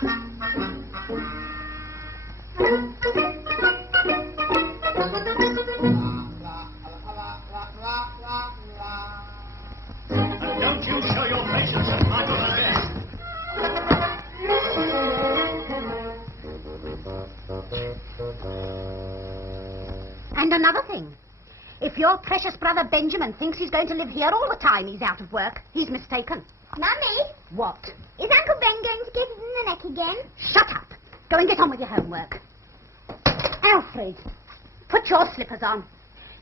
Don't you show your patience at my brother's desk. And another thing. If your precious brother Benjamin thinks he's going to live here all the time he's out of work, he's mistaken. Mummy, What? is Uncle Ben going to get it in the neck again? Shut up. Go and get on with your homework. Alfred, put your slippers on.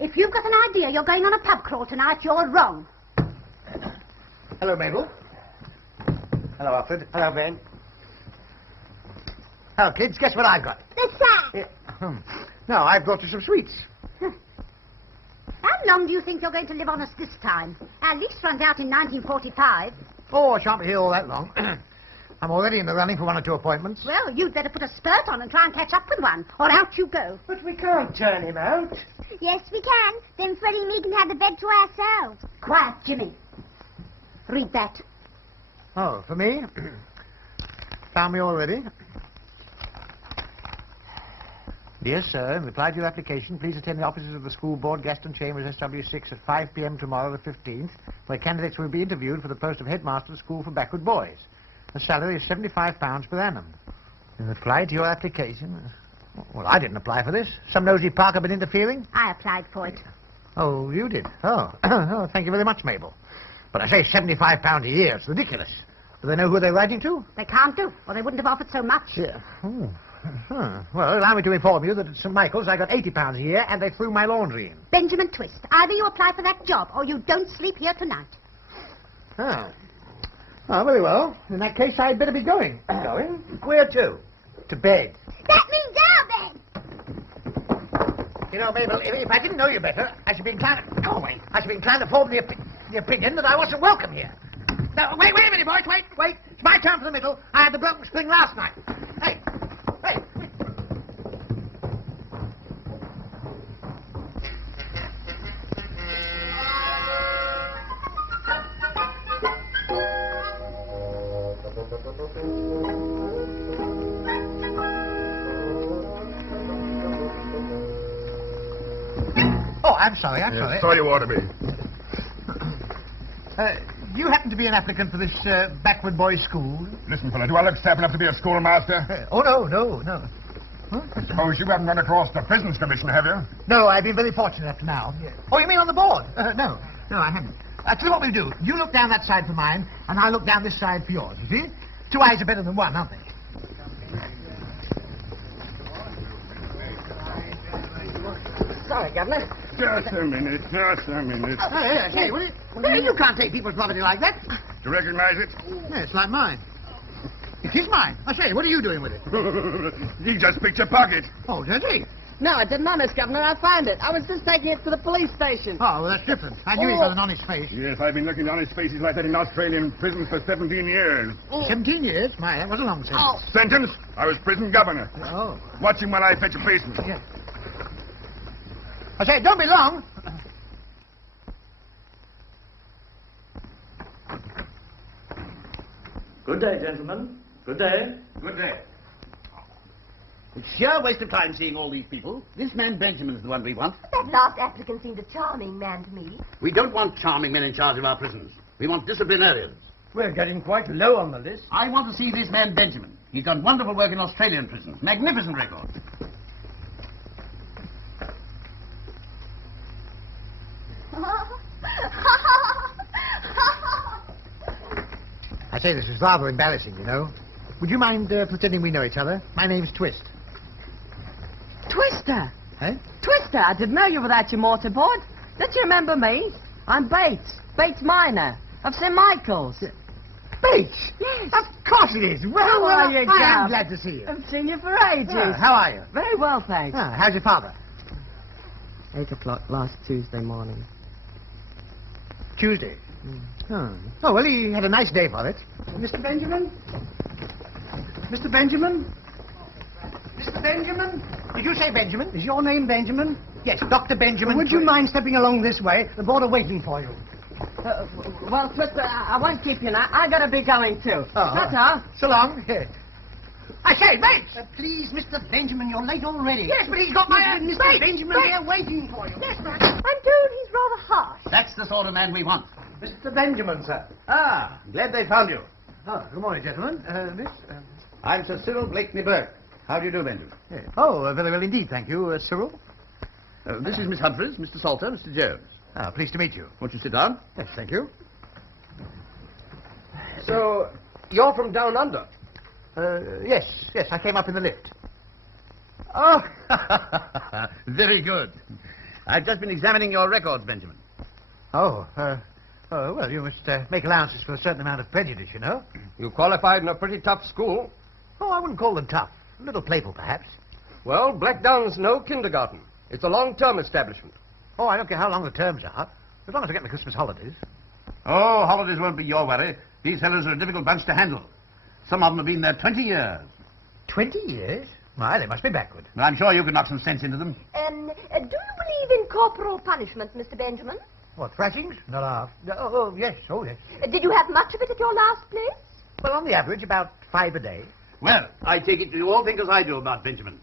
If you've got an idea you're going on a pub crawl tonight, you're wrong. Hello, Mabel. Hello, Alfred. Hello, Ben. Hello, kids. Guess what I've got? The sack. No, I've brought you some sweets. How long do you think you're going to live on us this time? Our lease runs out in 1945. Oh, I shan't be here all that long. I'm already in the running for 1 or 2 appointments. Well, you'd better put a spurt on and try and catch up with one, or out you go. But we can't turn him out. Yes, we can. Then Freddie and me can have the bed to ourselves. Quiet, Jimmy. Read that. Oh, for me? Found me already? Dear sir, in reply to your application, please attend the offices of the school board, Gaston Chambers, SW6, at 5 p.m. tomorrow, the 15th, where candidates will be interviewed for the post of headmaster of the school for backward boys. The salary is £75 per annum. In reply to your application? Well, I didn't apply for this. Some nosy Parker been interfering? I applied for it. Oh, you did? Oh, oh, thank you very much, Mabel. But I say £75 a year. It's ridiculous. Do they know who they're writing to? They can't do, or they wouldn't have offered so much. Yeah. Oh. Huh. Well, allow me to inform you that at St. Michael's I got £80 a year and they threw my laundry in. Benjamin Twist, either you apply for that job or you don't sleep here tonight. Ah. Oh, very well. In that case, I'd better be going. Going? Where to? To bed. That means our bed. You know, Mabel, if I didn't know you better, I should be inclined to form the opinion that I wasn't welcome here. Now, wait a minute, boys, wait. It's my turn for the middle. I had the broken spring last night. Hey. Oh, I'm sorry. So you ought to be. You happen to be an applicant for this backward boys' school? Listen, fella, do I look staff enough to be a schoolmaster? Oh, no. Huh? Suppose you haven't run across the prisons commission, have you? No, I've been very fortunate up to now. Oh, you mean on the board? No, I haven't. Tell you what we'll do. You look down that side for mine, and I'll look down this side for yours, you see? 2 eyes are better than one, aren't they? Sorry, Governor. Just a minute. Hey, you can't take people's property like that. Do you recognize it? Yeah, it's like mine. It is mine. I say, what are you doing with it? He just picked your pocket. Oh, does he? No, I didn't, honest, Governor. I found it. I was just taking it to the police station. Oh, well, that's different. I knew he got an honest face. Yes, I've been looking on his faces like that in Australian prisons for 17 years. 17 years? My, that was a long sentence. Oh. Sentence? I was prison governor. Oh. Watch him while I fetch a policeman. Yeah. I say, don't be long. Good day, gentlemen. Good day. Good day. It's sheer waste of time seeing all these people. This man Benjamin is the one we want. That last applicant seemed a charming man to me. We don't want charming men in charge of our prisons. We want disciplinarians. We're getting quite low on the list. I want to see this man Benjamin. He's done wonderful work in Australian prisons. Magnificent record. I say, this is rather embarrassing, you know. Would you mind pretending we know each other? My name's Twist. Twister! Eh? Twister, I didn't know you were at your mortarboard. Don't you remember me? I'm Bates Minor, of St. Michael's. Bates? Yes. Of course it is. Well, How are you, I am Gav? glad to see you. I've seen you for ages. How are you? Very well, thanks. How's your father? 8 o'clock last Tuesday morning. Tuesday. Oh, well, he had a nice day for it. Mr. Benjamin? Mr. Benjamin? Mr. Benjamin? Did you say Benjamin? Is your name Benjamin? Yes, Dr. Benjamin. Would you mind stepping along this way? The board are waiting for you. Well, Twister, I won't keep you now. I gotta be going too. Oh. Ta-ta. So long. Yes. I say, Bates! Please, Mr. Benjamin, you're late already. Yes, but he's got my... Mr. Bates! Benjamin, Bates! they're waiting for you. Yes, but... I'm told he's rather harsh. That's the sort of man we want. Mr. Benjamin, sir. Ah, glad they found you. Oh, good morning, gentlemen. Miss... I'm Sir Cyril Blakeney Burke. How do you do, Benjamin? Yes. Oh, very well indeed, thank you, Cyril. This is Miss Humphreys, Mr. Salter, Mr. Jones. Ah, pleased to meet you. Won't you sit down? Yes, thank you. So, you're from down under? Yes, I came up in the lift. Oh, very good. I've just been examining your records, Benjamin. Well, you must make allowances for a certain amount of prejudice, you know. You qualified in a pretty tough school. Oh, I wouldn't call them tough. A little playful, perhaps. Well, Blackdown's no kindergarten. It's a long-term establishment. Oh, I don't care how long the terms are, as long as I get the Christmas holidays. Oh, holidays won't be your worry. These fellows are a difficult bunch to handle. Some of them have been there 20 years. 20 years? Why, they must be backward. Well, I'm sure you can knock some sense into them. Do you believe in corporal punishment, Mr. Benjamin? What, thrashings? Not half. Oh, yes. Did you have much of it at your last place? Well, on the average, about 5 a day. Well, I take it you all think as I do about Benjamin.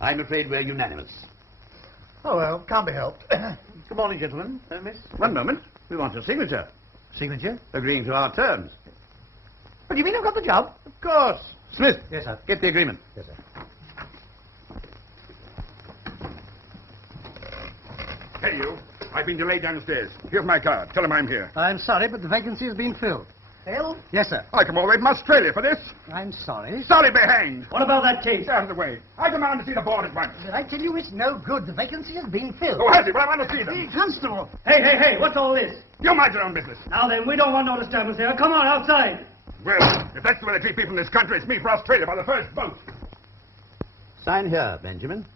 I'm afraid we're unanimous. Oh, well, can't be helped. Good morning, gentlemen. Miss? One moment. We want your signature. Signature? Agreeing to our terms. What do you mean I've got the job? Of course. Smith. Yes, sir. Get the agreement. Yes, sir. Hey, you. I've been delayed downstairs. Here's my card. Tell him I'm here. I'm sorry, but the vacancy has been filled. Phil? Yes, sir. I come all the way from Australia for this. I'm sorry. Sorry be hanged. What about that case? Out of the way. I demand to see the board at once. Did I tell you it's no good? The vacancy has been filled. Oh, has he? Well, I want to see them. Constable. Hey, what's all this? You mind your own business. Now then, we don't want no disturbance here. Come on, outside. Well, if that's the way they treat people in this country, it's me for Australia by the first boat. Sign here, Benjamin.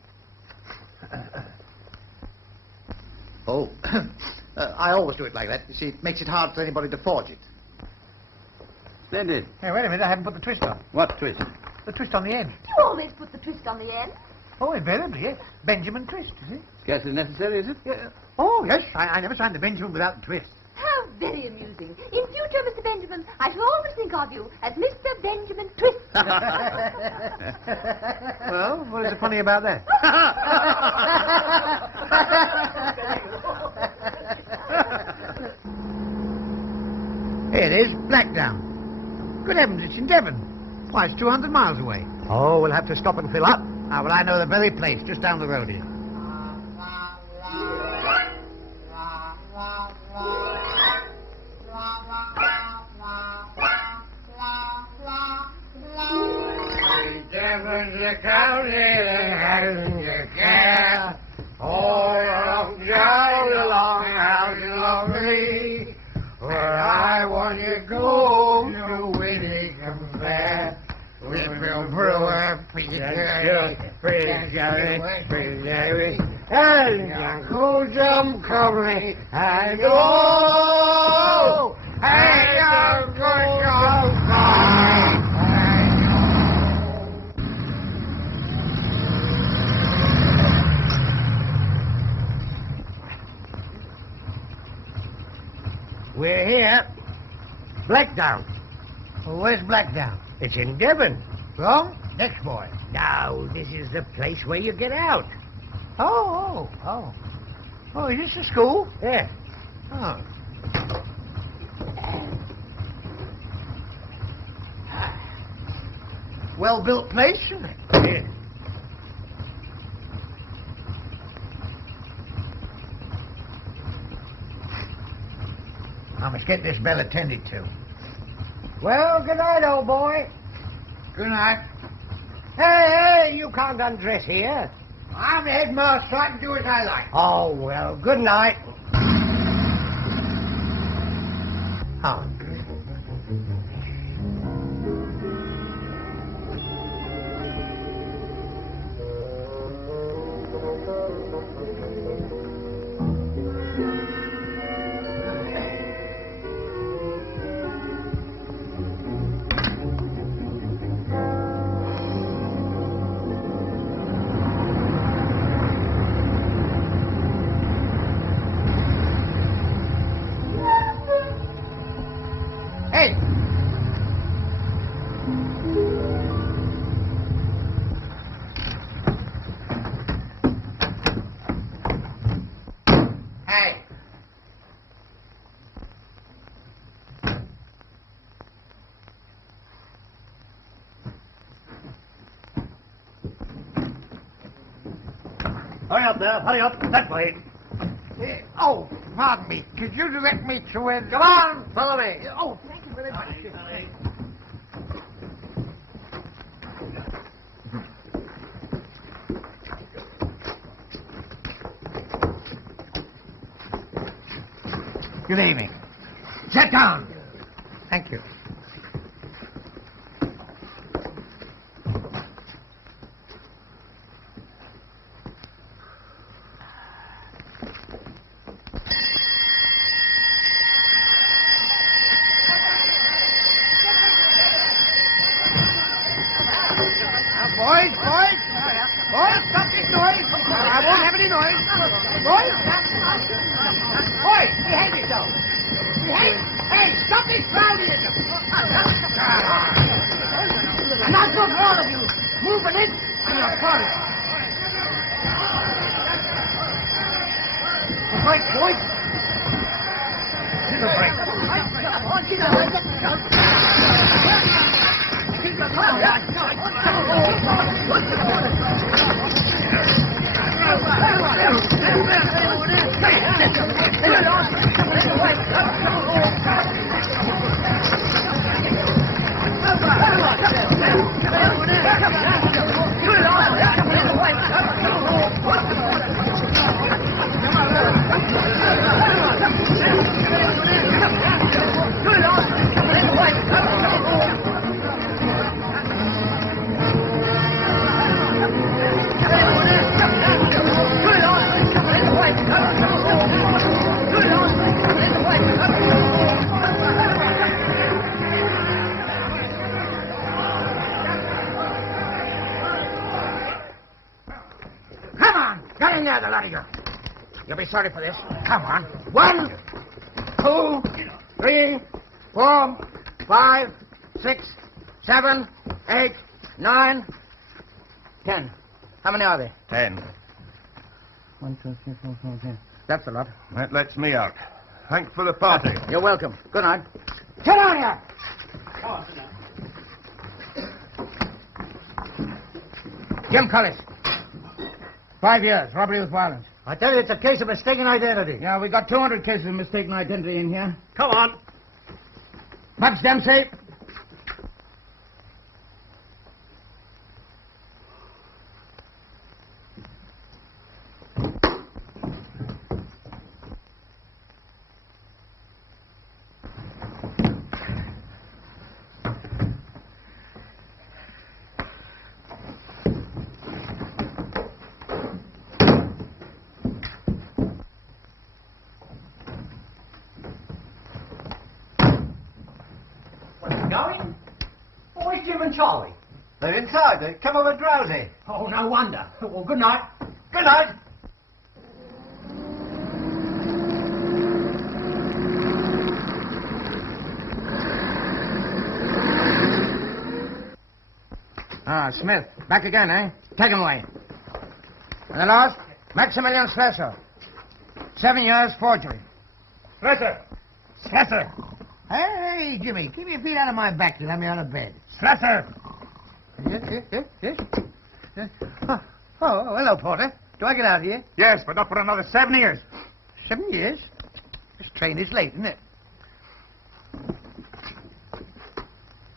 Oh, I always do it like that. You see, it makes it hard for anybody to forge it. Splendid. Hey, wait a minute, I haven't put the twist on. What twist? The twist on the end. You always put the twist on the end. Oh, invariably, yes. Benjamin twist, you see? Scarcely necessary, is it? Oh, yes. I never signed the Benjamin without the twist. How very amusing. In future, Mr. Benjamin, I shall always think of you as Mr. Benjamin Twist. Well, what is so funny about that? Here it is, Blackdown. Good heavens, it's in Devon. Why, it's 200 miles away. Oh, we'll have to stop and fill up. Ah, well, I know the very place, just down the road here. Devon's the county that hasn't your care. All along out along me, where I want you to go to Whittingham Fair. With Bill Brewer, Peter Jerry, and Uncle Jim Comey, and go, and Uncle Jim Comey. We're here. Blackdown. Well, where's Blackdown? It's in Devon. Wrong? Next boy. Now, this is the place where you get out. Oh, is this the school? Yeah. Oh. Well-built place, isn't it? Yeah. I must get this bell attended to. Well, good night, old boy. Good night. Hey, you can't undress here. I'm the headmaster. I can do as I like. Oh, well, good night. Oh. Hey. Hurry up there. Hurry up. That way. Oh, pardon me. Could you direct me to where... Come on, follow me. Oh, thank you very much. Good evening. Sit down. Thank you. Boys, stop this noise. I won't have any noise. Boys, behave yourself. Hey, stop this rowdyism. And that's not for all of you. Move an inch and you're party. Break, boys. Little break. Come on, get in there, the lot of you. You'll be sorry for this. Come on. 1, 2, 3, 4, 5, 6, 7, 8, 9, 10. How many are there? 10. 1, 2, 3, 4, 5, 10. That's a lot. That lets me out. Thanks for the party. You're welcome. Good night. Sit down here. Jim Cullis. 5 years, robbery with violence. I tell you, it's a case of mistaken identity. Yeah, we got 200 cases of mistaken identity in here. Come on. Bugs Dempsey. Going? Oh, where's Jim and Charlie? They're inside. They come over drowsy. Oh, no wonder. Well, good night. Good night. Ah, Smith. Back again, eh? Take him away. And the last, Maximilian Slesser. 7 years, forgery. Slesser. Slesser. Hey, Jimmy, keep your feet out of my back. You'll have me out of bed. Slesser. Yes. Oh, hello, Porter. Do I get out of here? Yes, but not for another 7 years. 7 years? This train is late, isn't it?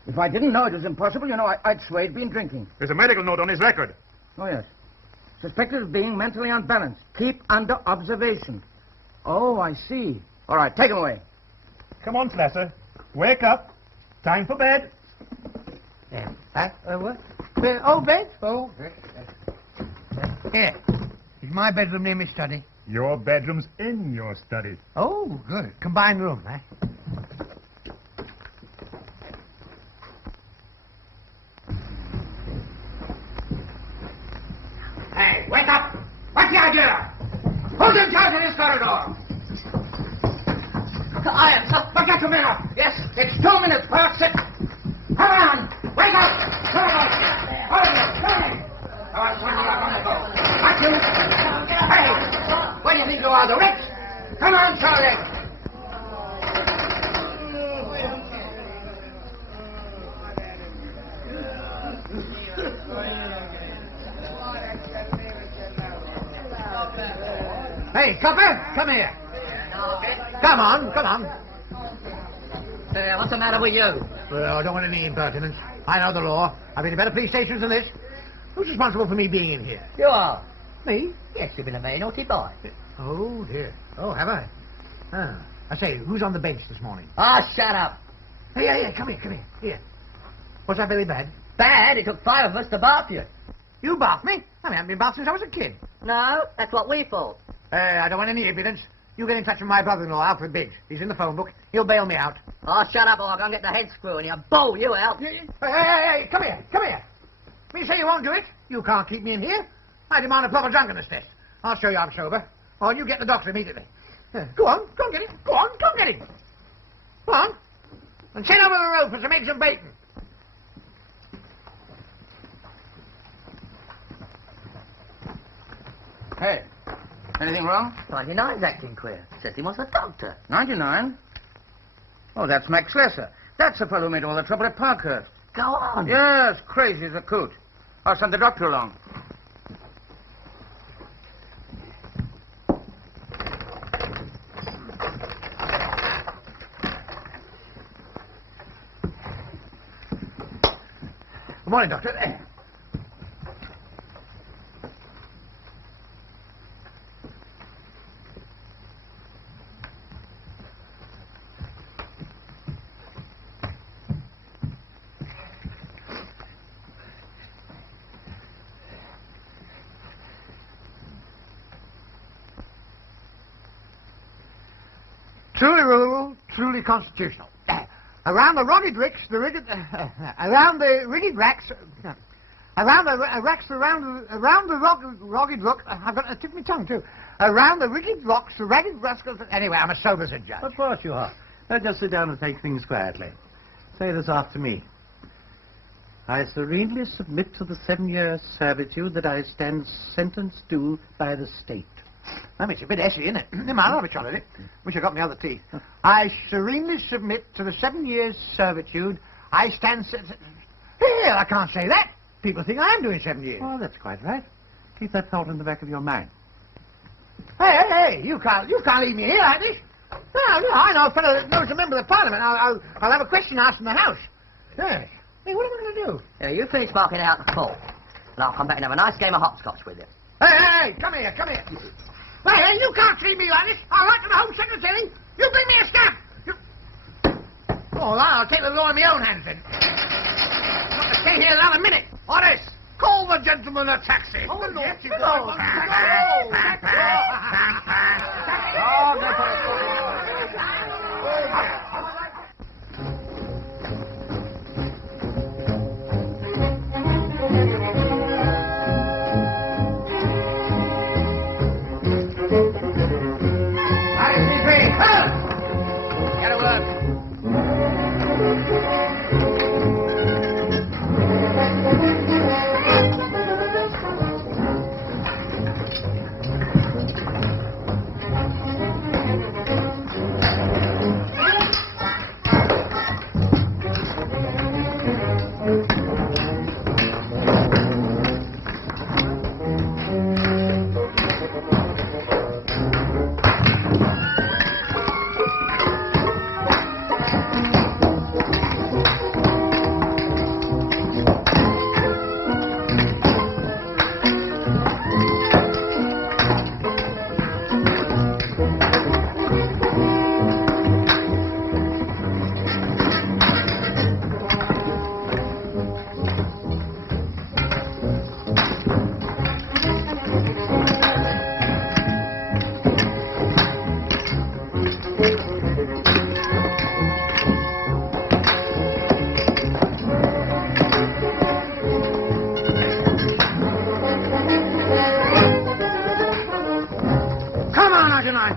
If I didn't know it was impossible, I'd swear he'd been drinking. There's a medical note on his record. Oh, yes. Suspected of being mentally unbalanced. Keep under observation. Oh, I see. All right, take him away. Come on, Slesser. Wake up. Time for bed. What? Oh, bed? Oh. Here. Is my bedroom near my study? Your bedroom's in your study. Oh, good. Combined room, eh? Hey, wake up! What's the idea? Who's in charge of this corridor? I am, sir. But just a minute. Yes, it's 2 minutes past 6. Come on, wake you are, the Rex. Come on, Charlie. Hey, Copper, come here. Come on, come on. What's the matter with you? Well, I don't want any impertinence. I know the law. I've been to better police stations than this. Who's responsible for me being in here? You are. Me? Yes, you've been a very naughty boy. Oh, dear. Oh, have I? Ah. I say, who's on the bench this morning? Ah, shut up. Hey, come here. Here. Was that very bad? Bad? It took 5 of us to bath you. You bath me? I haven't been bathed since I was a kid. No, that's what we thought. I don't want any evidence. You get in touch with my brother-in-law, Alfred Biggs. He's in the phone book. He'll bail me out. Oh, shut up or I'll go and get the head screw and you'll bowl you out. Hey, come here. Me say you won't do it? You can't keep me in here. I demand a proper drunkenness test. I'll show you I'm sober. Or you get the doctor immediately. Go on, get him. Go on get him. Go on. And send over the road for some eggs and bacon. Hey, anything wrong? 99's acting queer. Says he wants a doctor. 99? Oh, that's Max Slesser. That's the fellow who made all the trouble at Parkhurst. Go on. Yes, crazy as a coot. I'll send the doctor along. Good morning, Doctor. Truly rural, truly constitutional. Around the rigged racks, around the rugged rock. I've got a tip of my tongue too. Around the rigged rocks, the ragged rascals. Anyway, I'm as sober as a judge. Of course you are. Now just sit down and take things quietly. Say this after me. I serenely submit to the 7-year servitude that I stand sentenced to by the state. It's a bit essy, isn't it? I'll have a shot at it. Wish I got my other teeth. I serenely submit to the 7 years' servitude. I stand... Here, I can't say that. People think I am doing 7 years. Oh, that's quite right. Keep that thought in the back of your mind. Hey, you can't leave me here like this. No, I know a fellow that knows a member of the Parliament. I'll have a question asked in the House. Yes. Hey, what am I going to do? Yeah, you finish marking out the poll, and I'll come back and have a nice game of hopscotch with you. Hey, come here. Hey, you can't treat me like this. I'll write to the Home Secretary. You bring me a stamp. Oh, I'll take the law in my own hands then. Not to stay here another minute. Horace, call the gentleman a taxi. Oh, yes, you go. Get to work.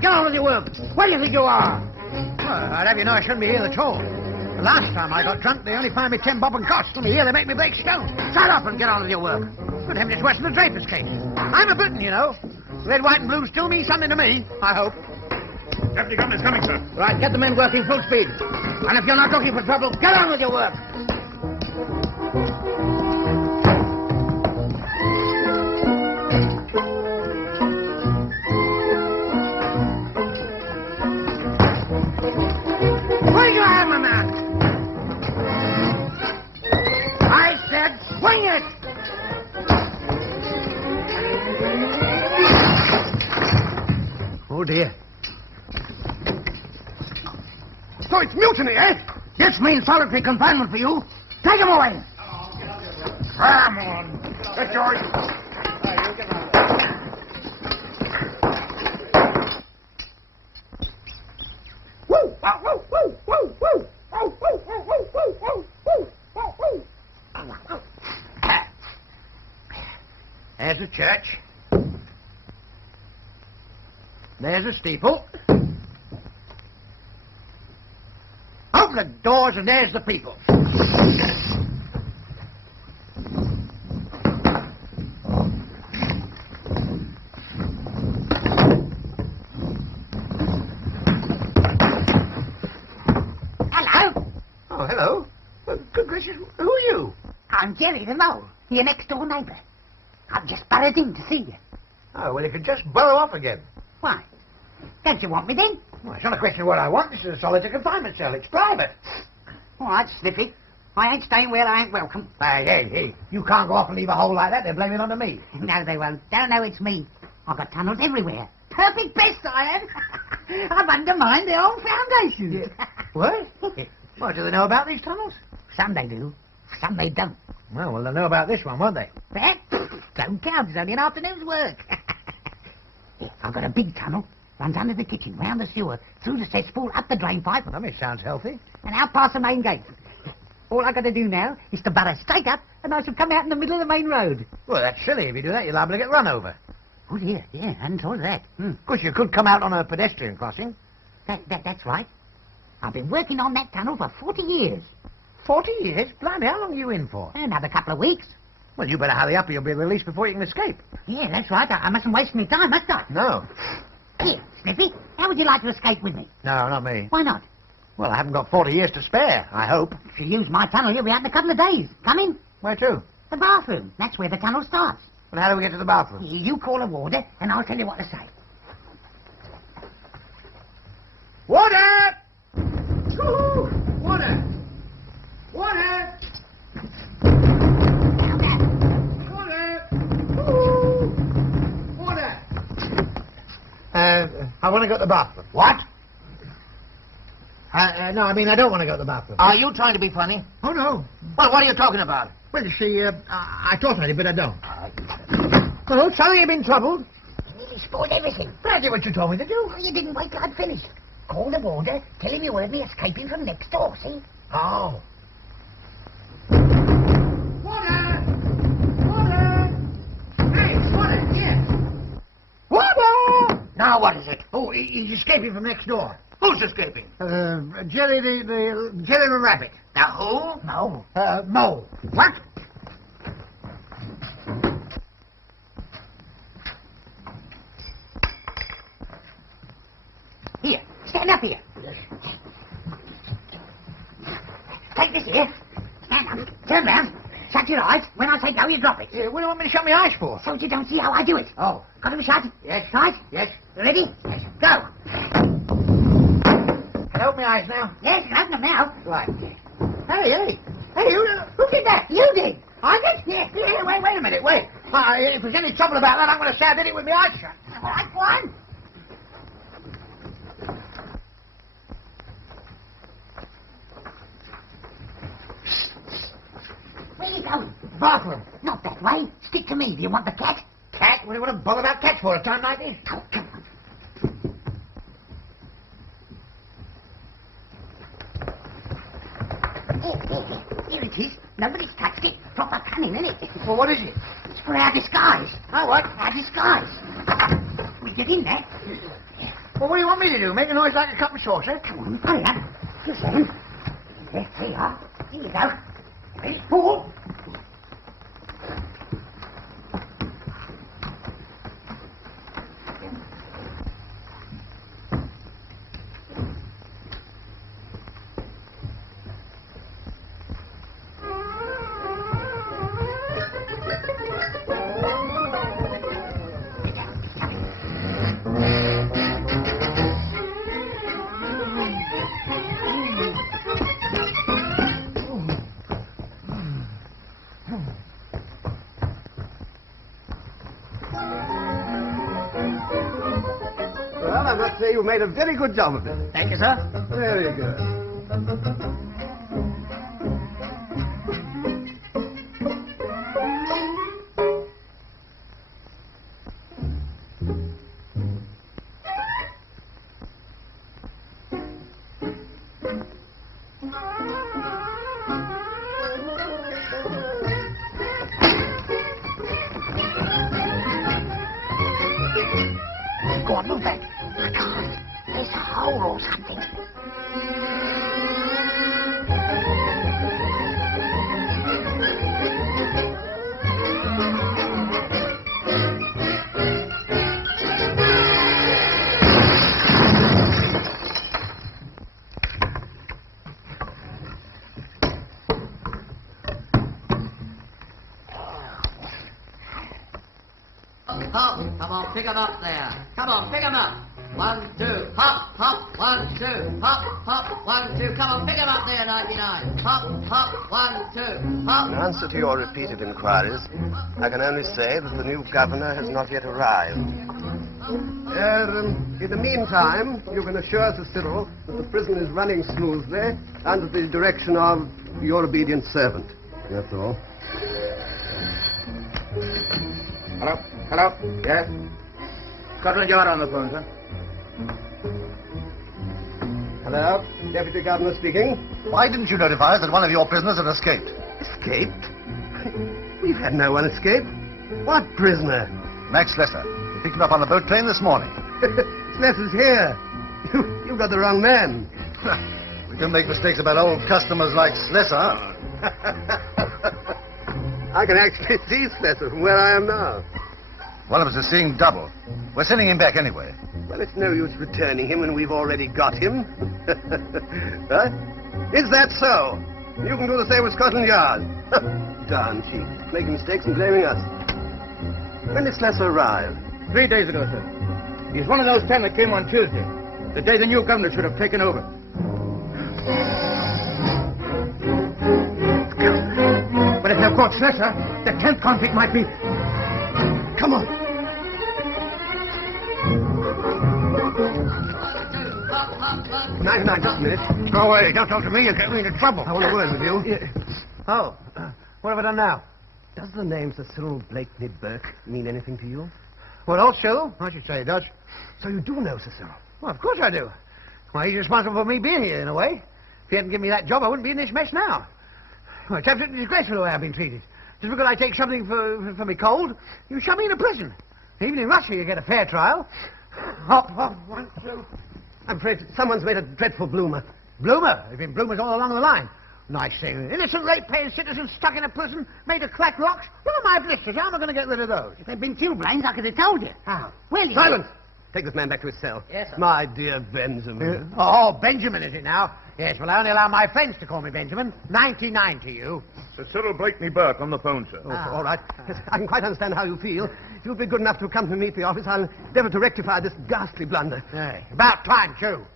Get on with your work. Where do you think you are? Well, I'd have you know I shouldn't be here at all. The last time I got drunk, they only fined me 10 bob and costs. And here they make me break stone. Shut up and get on with your work. Good heavens, it's worse than the Dreyfus case. I'm a Briton, you know. Red, white, and blue still mean something to me, I hope. Deputy Governor's coming, sir. Right, get the men working full speed. And if you're not looking for trouble, get on with your work. Swing your hammer, man. I said swing it. Oh, dear. So it's mutiny, eh? This means solitary confinement for you. Take him away. Come on. Let George. Woo! Woo! Woo! Woo! Woo! Woo! Woo! Woo! Woo! Woo! Woo! Woo! Woo! Woo! There's the church. There's the steeple. Open the doors and there's the people. Hello. Oh, hello. Well, good gracious, who are you? I'm Jerry the Mole, your next-door neighbour. I've just burrowed in to see you. Oh, well, you could just burrow off again. Why? Don't you want me then? Well, it's not a question of what I want. This is a solitary confinement cell. It's private. All right, Sniffy. I ain't staying where I ain't welcome. Hey, you can't go off and leave a hole like that. They'll blame it on me. No, they won't. Don't know it's me. I've got tunnels everywhere. Perfect best I am. I've undermined their own foundations. What? What, do they know about these tunnels? Some they do, some they don't. Well, they'll know about this one, won't they? That don't count. It's only an afternoon's work. I've got a big tunnel. Runs under the kitchen, round the sewer, through the cesspool, up the drain pipe, Well, that sounds healthy. and out past the main gate. All I've got to do now is to burrow straight up, and I shall come out in the middle of the main road. Well, that's silly. If you do that, you're liable to get run over. Oh, dear, yeah, I hadn't thought of that. Of course, you could come out on a pedestrian crossing. That's right. I've been working on that tunnel for 40 years. 40 years? Blimey, how long are you in for? Another couple of weeks. Well, you better hurry up or you'll be released before you can escape. Yeah, that's right. I mustn't waste any time, must I? No. Here, Sniffy, how would you like to escape with me? No, not me. Why not? Well, I haven't got 40 years to spare, I hope. If you use my tunnel, you'll be out in a couple of days. Come in. Where to? The bathroom. That's where the tunnel starts. Well, how do we get to the bathroom? You call a warder, and I'll tell you what to say. Water! Woo-hoo! Water! Water! Now, Water! Woo! Water! I want to go to the bathroom. What? No, I mean, I don't want to go to the bathroom. Are you trying to be funny? Oh, no. Well, what are you talking about? Well, you see, I thought I did, but I don't. Well, sorry you've been troubled. You spoiled everything. But I did what you told me to do. You didn't wait till I'd finished. Call the warder, tell him you heard me escaping from next door, see? Oh. Water! Water! Hey, water, here. Water! Now what is it? Oh, he's escaping from next door. Who's escaping? Jerry the rabbit. The who? No. Mole. What? Here, stand up here. Take this here. Stand up. Turn round. Shut your eyes. When I say go, you drop it. What do you want me to shut my eyes for? So you don't see how I do it. Oh. Got them shut? Yes. Tight? Yes. Ready? Yes. Go. Can I open my eyes now? Yes, you can open them now. Right. Hey, who did that? You did. I did? Yes. Here, wait a minute, wait. If there's any trouble about that, I'm going to say I did it with my eyes shut. All right, go on. Where you going? Bathroom. Not that way. Stick to me. Do you want the cat? Cat? What do you want to bother about cats for a time like this? Oh, come on. Here it is. Nobody's touched it. Proper cunning, isn't it? Well, what is it? It's for our disguise. Oh, what? Our disguise. We get in there. Well, what do you want me to do? Make a noise like a cup of saucer? Come on, hurry up. Just a second. There you are. Here you go. Ready? Pull. Well, I must say you made a very good job of it. Thank you, sir. Very good. Go on, move back. I can't. There's a hole or something. Hop, come on, pick 'em up there. Come on, pick 'em up. 1, 2, hop, hop, 1, 2, hop, hop, 1, 2. Come on, pick 'em up there, 99. Hop, hop, 1, 2, hop. In answer to your repeated inquiries, I can only say that the new governor has not yet arrived. In the meantime, you can assure Sir Cyril that the prison is running smoothly under the direction of your obedient servant. That's all. Hello? Hello? Yes? Scotland Yard on the phone, sir. Hello? Deputy Governor speaking. Why didn't you notify us that one of your prisoners had escaped? Escaped? We've had no one escape. What prisoner? Max Slessor. We picked him up on the boat train this morning. Slessor's here. You've got the wrong man. We can make mistakes about old customers like Slessor. I can actually see Slessor from where I am now. One of us is seeing double. We're sending him back anyway. Well, it's no use returning him when we've already got him. Huh? Is that so? You can do the same with Scotland Yard. Darn cheek. Making mistakes and blaming us. When did Slessor arrive? 3 days ago, sir. He's one of those 10 that came on Tuesday, the day the new governor should have taken over. But if they've caught Slessor, the 10th convict might be... Come on. Nine, just a minute. Go away. Don't talk to me. You'll get me into trouble. I want a word with you. Oh, what have I done now? Does the name Sir Cyril Blakeney Burke mean anything to you? Well, also, I should say it does. So you do know Sir Cyril? Well, of course I do. Well, he's responsible for me being here, in a way. If he hadn't given me that job, I wouldn't be in this mess now. Well, it's absolutely disgraceful the way I've been treated. Just because I take something for me cold, you shove me in a prison. Even in Russia, you get a fair trial. Hop, hop, 1, 2. I'm afraid someone's made a dreadful bloomer. Bloomer? There've been bloomers all along the line. Nice thing. Innocent rate-paying citizens stuck in a prison, made of cracked rocks. Look at my blisters. How am I going to get rid of those? If they'd been chilblains, I could have told you. How? Well, you... Silence! Take this man back to his cell. Yes, sir. My dear Benjamin. Oh, Benjamin, is it now? Yes, well, I only allow my friends to call me Benjamin. 99 to you. Sir Cyril Blakeney Burke on the phone, sir. Oh, all right. Yes, I can quite understand how you feel. If you'll be good enough to accompany me to the office, I'll endeavour to rectify this ghastly blunder. Hey, about time, too.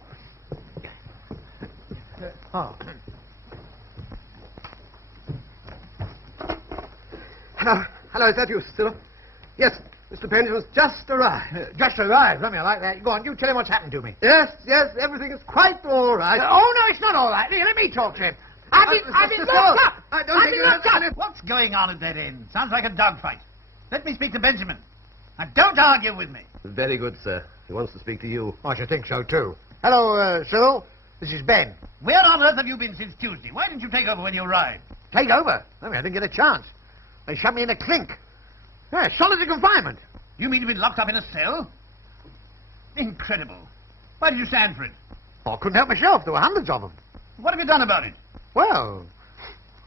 Oh. Hello, is that you, Cyril? Yes, Mr. Benjamin's just arrived. Just arrived. Let me, I like that. Go on, you tell him what's happened to me. Yes, everything is quite all right. Oh, no, it's not all right. Let me talk to him. I've been locked up. I've been locked up. What's going on at that end? Sounds like a dogfight. Let me speak to Benjamin. And don't argue with me. Very good, sir. He wants to speak to you. I should think so, too. Hello, Cyril. This is Ben. Where on earth have you been since Tuesday? Why didn't you take over when you arrived? Take over? I mean, I didn't get a chance. They shut me in a clink. Yeah, solitary confinement. You mean you've been locked up in a cell? Incredible. Why did you stand for it? Oh, I couldn't help myself. There were hundreds of them. What have you done about it? Well,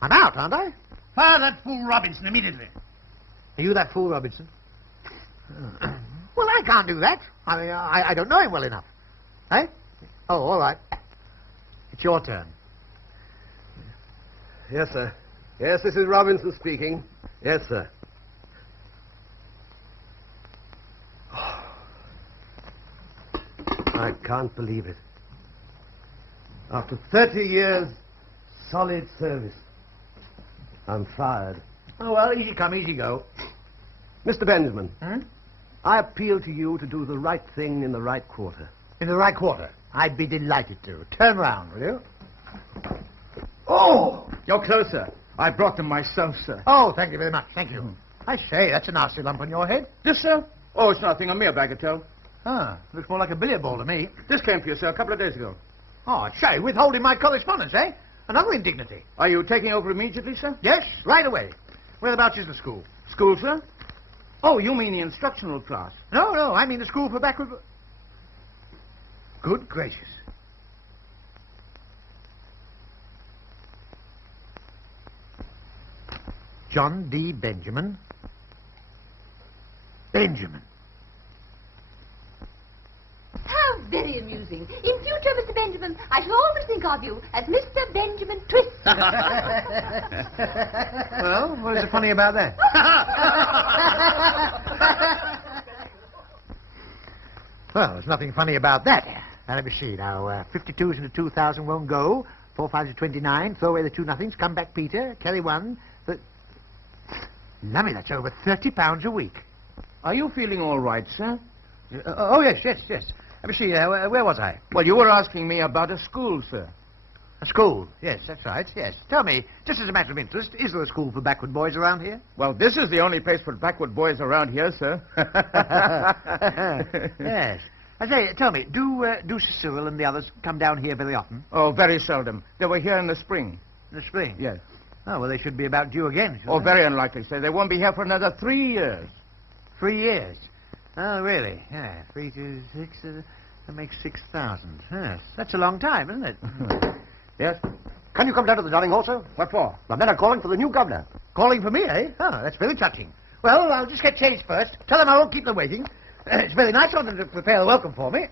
I'm out, aren't I? Fire that fool Robinson immediately. Are you that fool, Robinson? Well, I can't do that. I mean, I don't know him well enough. Eh? Oh, all right. It's your turn. Yes, sir. Yes, this is Robinson speaking. Yes, sir. I can't believe it. After 30 years, solid service, I'm fired. Oh, well, easy come, easy go. Mr. Benjamin, Hmm? I appeal to you to do the right thing in the right quarter. In the right quarter. I'd be delighted to. Turn round, will you? Oh! You're closer. I brought them myself, sir. Oh, thank you very much. Thank you. I say, that's a nasty lump on your head. This, sir? Oh, it's nothing. A mere bagatelle. Ah, looks more like a billiard ball to me. This came for you, sir, a couple of days ago. Oh, say, withholding my correspondence, eh? Another indignity. Are you taking over immediately, sir? Yes, right away. Whereabouts is the school? School, sir? Oh, you mean the instructional class? No, I mean the school for backward... Good gracious. John D. Benjamin. Benjamin. How very amusing. In future, Mr. Benjamin, I shall always think of you as Mr. Benjamin Twist. Well, what is so funny about that? Well, there's nothing funny about that. Now, let me see. Now, 52s into 2,000 won't go. 4 5s are 29. Throw away the 2 nothings. Come back, Peter. Carry 1. But... Lummy, that's over £30 a week. Are you feeling all right, sir? Oh, yes. Let me see. Where was I? Well, you were asking me about a school, sir. A school? Yes, that's right. Yes. Tell me, just as a matter of interest, is there a school for backward boys around here? Well, this is the only place for backward boys around here, sir. Yes. I say, tell me, do Sir Cyril and the others come down here very often? Oh, very seldom. They were here in the spring. In the spring? Yes. Oh, well, they should be about due again. Oh, very unlikely, sir. They won't be here for another 3 years. 3 years? Oh, really? Yeah, 3 to 6, that makes 6,000. Yes, that's a long time, isn't it? Yes? Can you come down to the dining hall, sir? What for? The men are calling for the new governor. Calling for me, eh? Oh, that's very touching. Well, I'll just get changed first. Tell them I won't keep them waiting. It's very nice of them to prepare a welcome for me.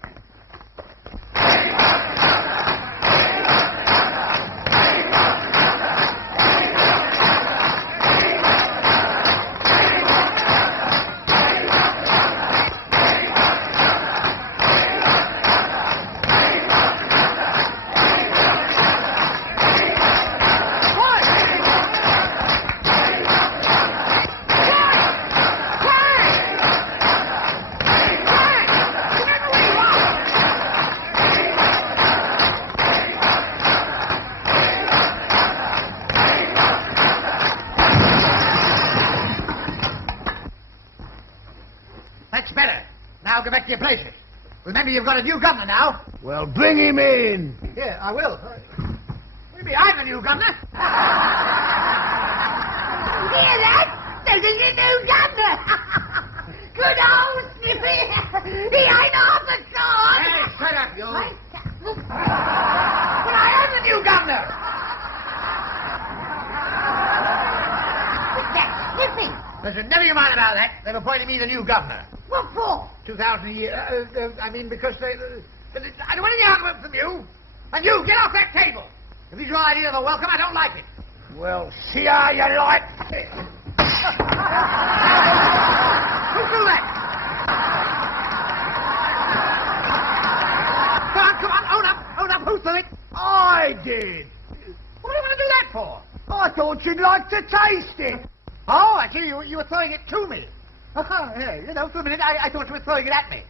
That's better. Now go back to your places. Remember, you've got a new governor now. Well, bring him in. Yeah, I will. Maybe I'm the new governor. Hear that? There's a new governor. Good old Snippy. He ain't half a sod. Hey, shut up, you. But I am the new governor. That's Snippy. Listen, never you mind about that. They've appointed me the new governor. What for? 2,000 a year. I mean, because I don't want any argument from you. And you, get off that table. If it's your idea of a welcome, I don't like it. Well, see how you like it. Who threw that? Come on, own up. Who threw it? I did. What do you want to do that for? I thought you'd like to taste it. Oh, I see, you were throwing it to me. Yeah, you know, for a minute, I thought you were throwing it at me.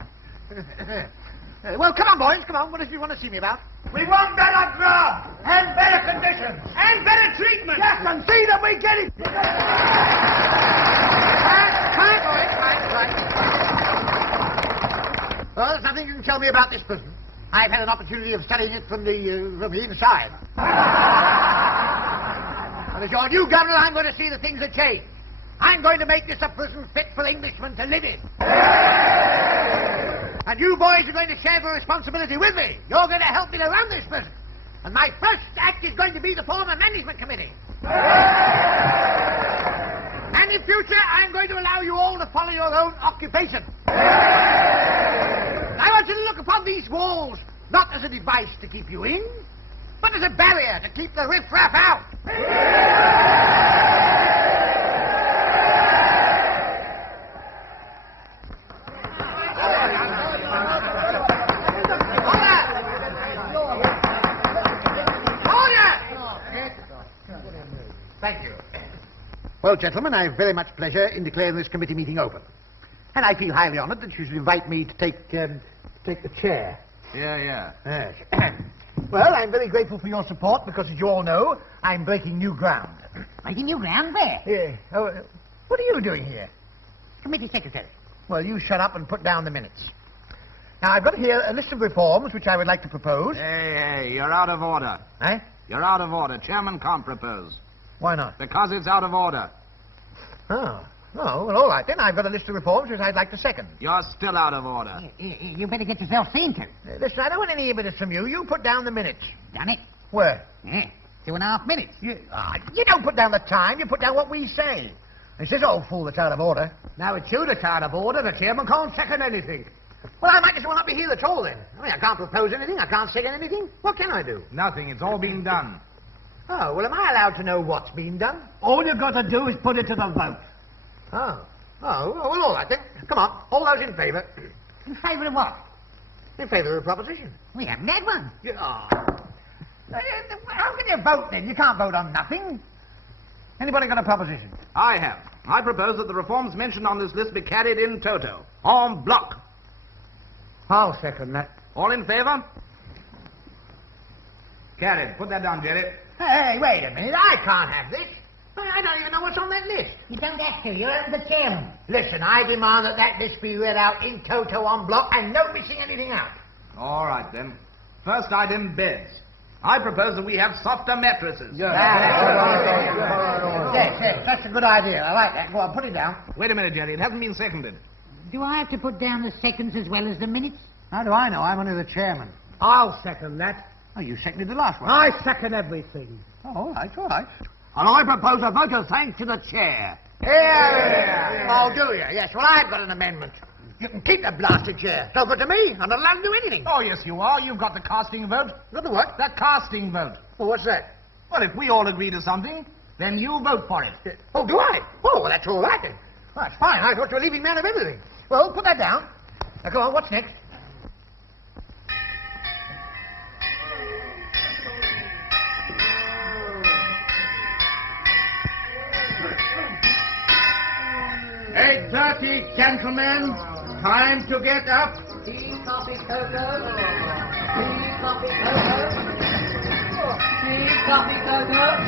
Well, come on, boys, come on. What do you want to see me about? We want better grub and better conditions and better treatment. Yes, and see that we get it. Quiet, boys, quiet. Well, there's nothing you can tell me about this prison. I've had an opportunity of studying it from the inside. And as your new governor, I'm going to see that things are changed. I'm going to make this a prison fit for Englishmen to live in. And you boys are going to share the responsibility with me. You're going to help me to run this prison. And my first act is going to be to form a management committee. And in future, I'm going to allow you all to follow your own occupation. I want you to look upon these walls not as a device to keep you in, but as a barrier to keep the riffraff out. Well, Well, gentlemen, I have very much pleasure in declaring this committee meeting open. And I feel highly honoured that you should invite me to take the chair. Yeah. Yes. Well, I'm very grateful for your support because, as you all know, I'm breaking new ground. Breaking new ground? Where? Yeah. What are you doing here? Committee secretary. Well, you shut up and put down the minutes. Now, I've got here a list of reforms which I would like to propose. Hey, you're out of order. Eh? You're out of order. Chairman can't propose. Why not? Because it's out of order. Oh, well, all right then. I've got a list of reforms which I'd like to second. You're still out of order. You better get yourself seen to. Listen, I don't want any evidence from you. You put down the minutes. Done it. Where? Yeah, 2.5 minutes. You don't put down the time. You put down what we say. It's this old fool that's out of order. Now it's you that's out of order. The chairman can't second anything. Well, I might as well not be here at all then. I mean, I can't propose anything. I can't second anything. What can I do? Nothing. It's all been done. Oh, well, am I allowed to know what's been done? All you've got to do is put it to the vote. Oh, well, all right then. Come on, all those in favour. In favour of what? In favour of the proposition. We haven't had one. How can you vote then? You can't vote on nothing. Anybody got a proposition? I have. I propose that the reforms mentioned on this list be carried in toto. En bloc. I'll second that. All in favour? Carried. Put that down, Jerry. Hey, wait a minute. I can't have this. I don't even know what's on that list. You don't have to. You're the chairman. Listen, I demand that list be read out in toto en bloc and no missing anything out. All right, then. First item, beds. I propose that we have softer mattresses. Yes, that's a good idea. I like that. Go on, put it down. Wait a minute, Jerry. It hasn't been seconded. Do I have to put down the seconds as well as the minutes? How do I know? I'm only the chairman. I'll second that. Oh, you seconded the last one. I second everything. Oh, all right, all right. And I propose a vote of thanks to the chair. Yeah. Oh, do you? Yes, well, I've got an amendment. You can keep that blasted chair. It's over to me. I'm not allowed to do anything. Oh, yes, you are. You've got the casting vote. Got the what? The casting vote. Well, what's that? Well, if we all agree to something, then you vote for it. Oh, do I? Oh, well, that's all right then. Well, that's fine. I thought you were leaving me out of everything. Well, put that down. Now, go on. What's next? Hey, 30 gentlemen, time to get up. Tea, coffee, cocoa. Tea, coffee, cocoa. Tea, coffee, cocoa.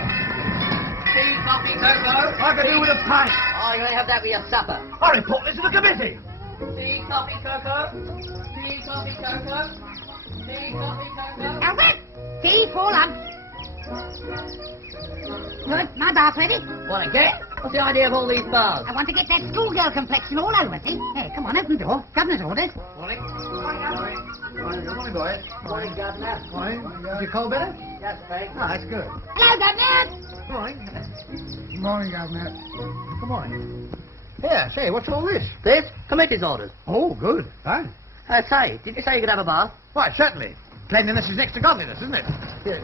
Tea, coffee, cocoa. I can do with a pint. Oh, you're going to have that with your supper. I'll report this to the committee. Tea, coffee, cocoa. Tea, coffee, cocoa. Tea, coffee, cocoa. Now, wait. Tea for lunch. Good. My bath ready. Want to get? What's the idea of all these bars? I want to get that schoolgirl complexion all over, see? Hey, come on, open the door. Governor's orders. Morning. Morning, boys. Morning, Governor. Morning. Is your cold better? Yes, thanks. Oh, that's good. Hello, Governor. Morning. Morning, Governor. Good morning. Yeah, say, what's all this? This? Committee's orders. Oh, good. Fine. Say, did you say you could have a bath? Why, certainly. Cleanliness is next to godliness, isn't it? Yes.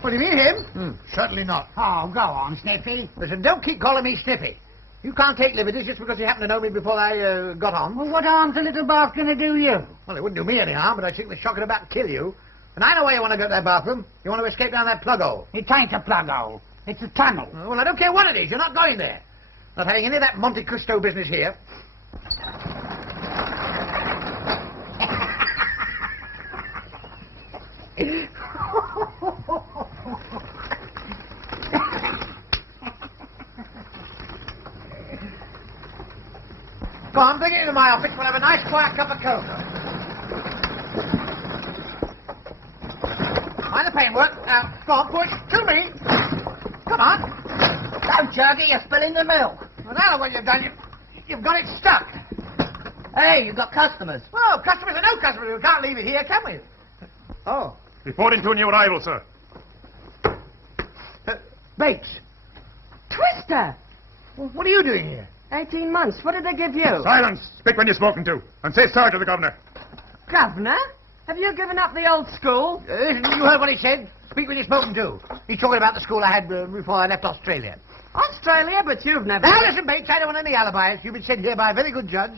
What do you mean, him? Certainly not. Oh, go on, Snippy. Listen, don't keep calling me Snippy. You can't take liberties just because you happen to know me before I got on. Well, what harm's a little bath going to do you? Well, it wouldn't do me any harm, but I think the shock would about kill you. And I know where you want to go to that bathroom. You want to escape down that plug hole. It ain't a plug hole. It's a tunnel. Well, I don't care what it is. You're not going there. Not having any of that Monte Cristo business here. Go on, bring it into my office. We'll have a nice quiet cup of cocoa. Mind the paintwork. Now, go on, push. To me. Come on. Don't jerk it, you're spilling the milk. Well, now what you've done, you've got it stuck. Hey, you've got customers. Well, customers or no customers, we can't leave it here, can we? Oh. Reporting to a new arrival, sir. Bates. Twister! What are you doing here? 18 months. What did they give you? Silence! Speak when you're spoken to. And say sir to the governor. Governor? Have you given up the old school? You heard what he said. Speak when you're spoken to. He's talking about the school I had before I left Australia. Australia? But you've never... Now, listen, Bates, I don't want any alibis. You've been sent here by a very good judge.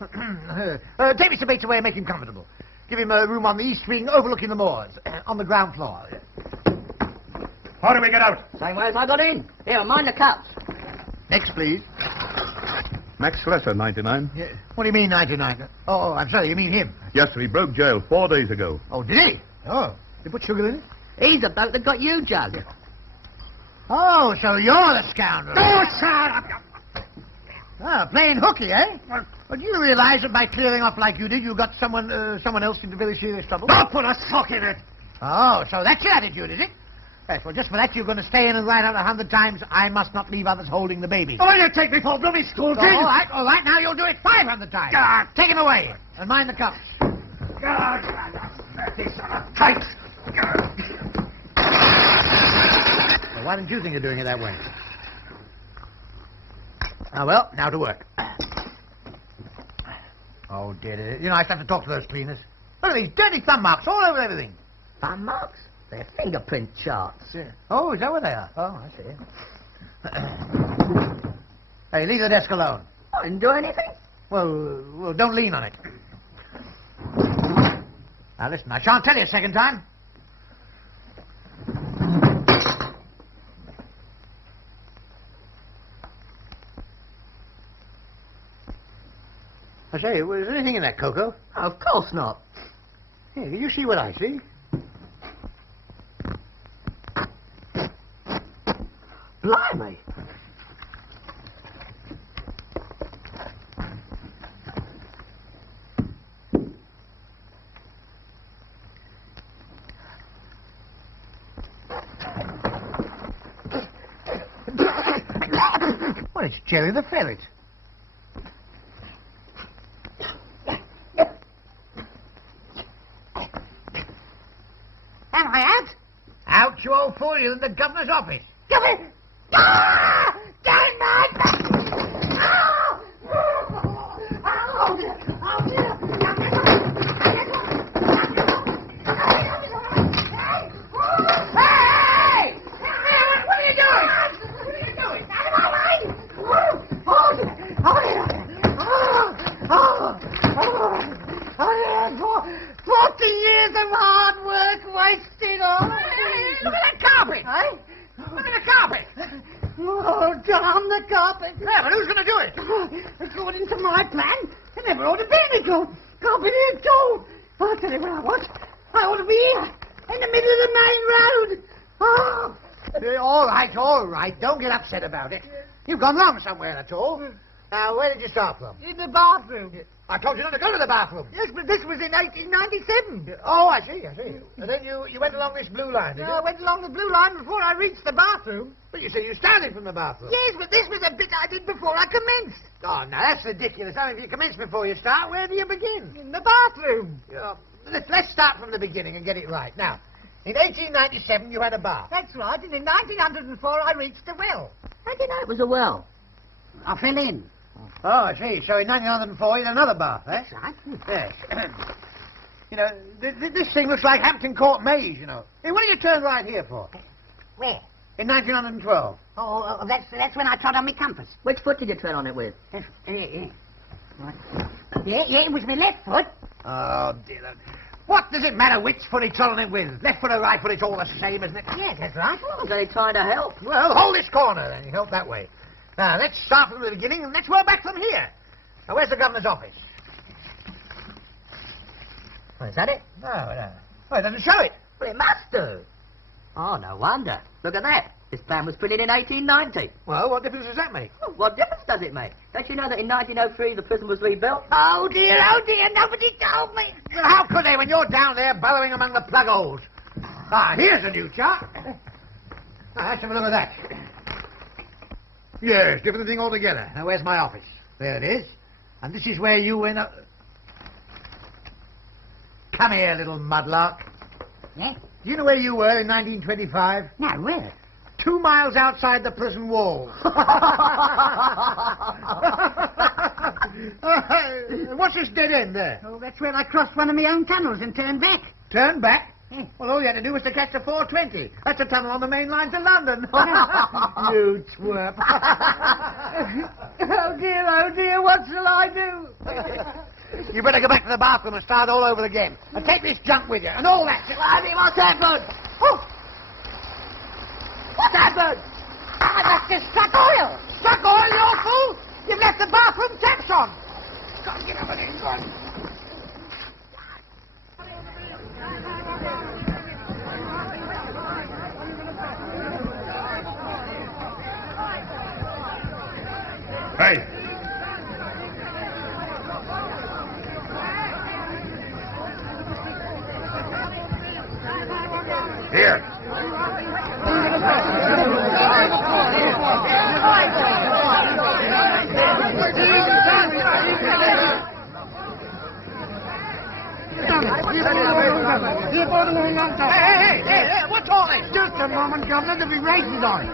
Take Mr. Bates away and make him comfortable. Give him a room on the east wing overlooking the moors, on the ground floor. How do we get out? Same way as I got in. Here, mind the cups. Next, please. Max Slesser, 99. Yeah. What do you mean, 99? Oh, I'm sorry, you mean him? Yes, sir. He broke jail 4 days ago. Oh, did he? Oh, you put sugar in it? He's the bloke that got you, Jug. Oh, so you're the scoundrel. Oh, shut up! Ah, playing hooky, eh? Well, do you realise that by clearing off like you did, you got someone else into very serious trouble? Don't put a sock in it! Oh, so that's your attitude, is it? Yes, well, just for that, you're going to stay in and write out 100 times, I must not leave others holding the baby. Oh, you take me for a bloody school kid! All right, now you'll do it 500 times. God. Take him away, and mind the cups. God, these are tight! Well, why didn't you think of doing it that way? Ah, well, now to work. Oh, dear. You know, I used to have to talk to those cleaners. Look at these dirty thumb marks all over everything. Thumb marks? They're fingerprint charts. Yeah. Oh, is that what they are? Oh, I see. Hey, leave the desk alone. I didn't do anything. Well, don't lean on it. Now, listen, I shan't tell you a second time. I say, was there anything in that cocoa? Of course not. Here, can you see what I see? Blimey. Well, it's Jerry the ferret. Am I out? Out, you old fool, you're in the governor's office. Come in! Ah! Damn my back! Ah! Oh, dear! Oh, dear! Hey! What are you doing? What are you doing? Out of my mind! Oh, dear! Oh, dear! Oh, dear! 40 years of hard work wasted on... Look at that carpet! Hey? Look at the carpet! Oh, damn the carpet! Yeah, but who's going to do it? According to my plan, there never ought to be any carpet here at all. I'll tell you what I want. I ought to be here, in the middle of the main road. Oh. All right. Don't get upset about it. You've gone wrong somewhere, that's all. Now, where did you start from? In the bathroom. I told you not to go to the bathroom. Yes, but this was in 1897. Oh, I see. And then you went along this blue line, did you? I went along the blue line before I reached the bathroom. But you say you started from the bathroom. Yes, but this was a bit I did before I commenced. Oh, now, that's ridiculous. I mean, if you commence before you start, where do you begin? In the bathroom. Let's start from the beginning and get it right. Now, in 1897, you had a bath. That's right, and in 1904 I reached the well. How do you know it was a well? I fell in. Oh, I see. So in 1904, you had another bath, eh? That's right. Yes. You know, this thing looks like Hampton Court Maze, you know. Hey, what did you turn right here for? Where? In 1912. Oh, that's when I trod on my compass. Which foot did you tread on it with? Yeah, it was my left foot. Oh, dear. What does it matter which foot he trod on it with? Left foot or right foot, it's all the same, isn't it? Yes, that's right. Is any trying to help? Well, hold this corner, then. You help that way. Now, let's start from the beginning, and let's work back from here. Now, where's the governor's office? Oh, is that it? No. Oh, it doesn't show it. Well, it must do. Oh, no wonder. Look at that. This plan was printed in 1890. Well, what difference does that make? Oh, what difference does it make? Don't you know that in 1903 the prison was rebuilt? Oh, dear, nobody told me. Well, how could they when you're down there burrowing among the plug holes? Ah, here's a new chart. Now, let's have a look at that. Yes, different thing altogether. Now, where's my office? There it is. And this is where you went up... Come here, little mudlark. Yeah? Do you know where you were in 1925? No, where? 2 miles outside the prison walls. What's this dead end there? Oh, that's where I crossed one of my own tunnels and turned back. Turn back? Yeah. Well, all you had to do was to catch the 420. That's a tunnel on the main line to London. You twerp. Oh, dear, what shall I do? You better go back to the bathroom and start all over again. And take this junk with you, and all that. What's happened? Oh, What's happened? I must have struck oil. Struck oil, you old fool! You've left the bathroom taps on! Come on, get up and in, go on. Hey! Here. Hey, what's all this? Just a moment, Governor, there'll be races on.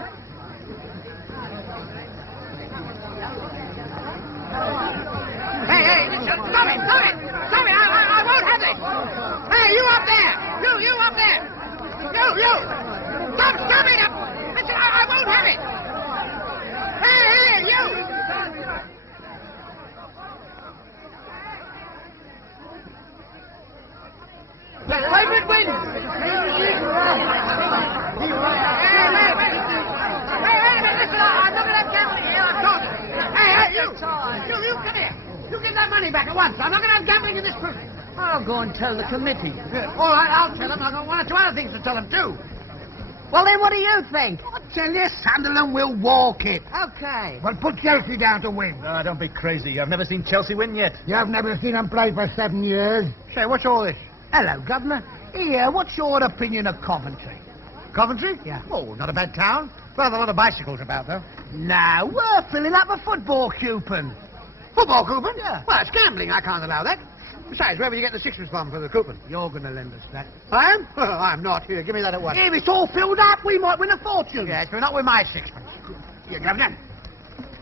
Hey, stop it! I won't have this! Hey, you up there! You up there! You! Stop it! Listen, I won't have it! Hey, you! The favourite wins! Wait a minute, listen, I'm not going to have gambling here, I'm talking. Hey, you come here. You give that money back at once. I'm not going to have gambling in this prison. I'll go and tell the committee. All right, I'll tell them. I've got one or two other things to tell them, too. Well, then what do you think? I tell you, Sunderland will walk it. Okay. Well, put Chelsea down to win. Don't be crazy. I've never seen Chelsea win yet. You've never seen them play for 7 years. Say, what's all this? Hello, Governor. Here, what's your opinion of Coventry? Coventry? Yeah. Oh, not a bad town. Rather a lot of bicycles about, though. No, we're filling up a football coupon. Football coupon? Yeah. Well, it's gambling. I can't allow that. Besides, where will you get the sixpence from for the coupon? You're going to lend us that. I am? Well, I'm not. Here, give me that at once. If it's all filled up, we might win a fortune. Yes, but not with my sixpence. Here, Governor.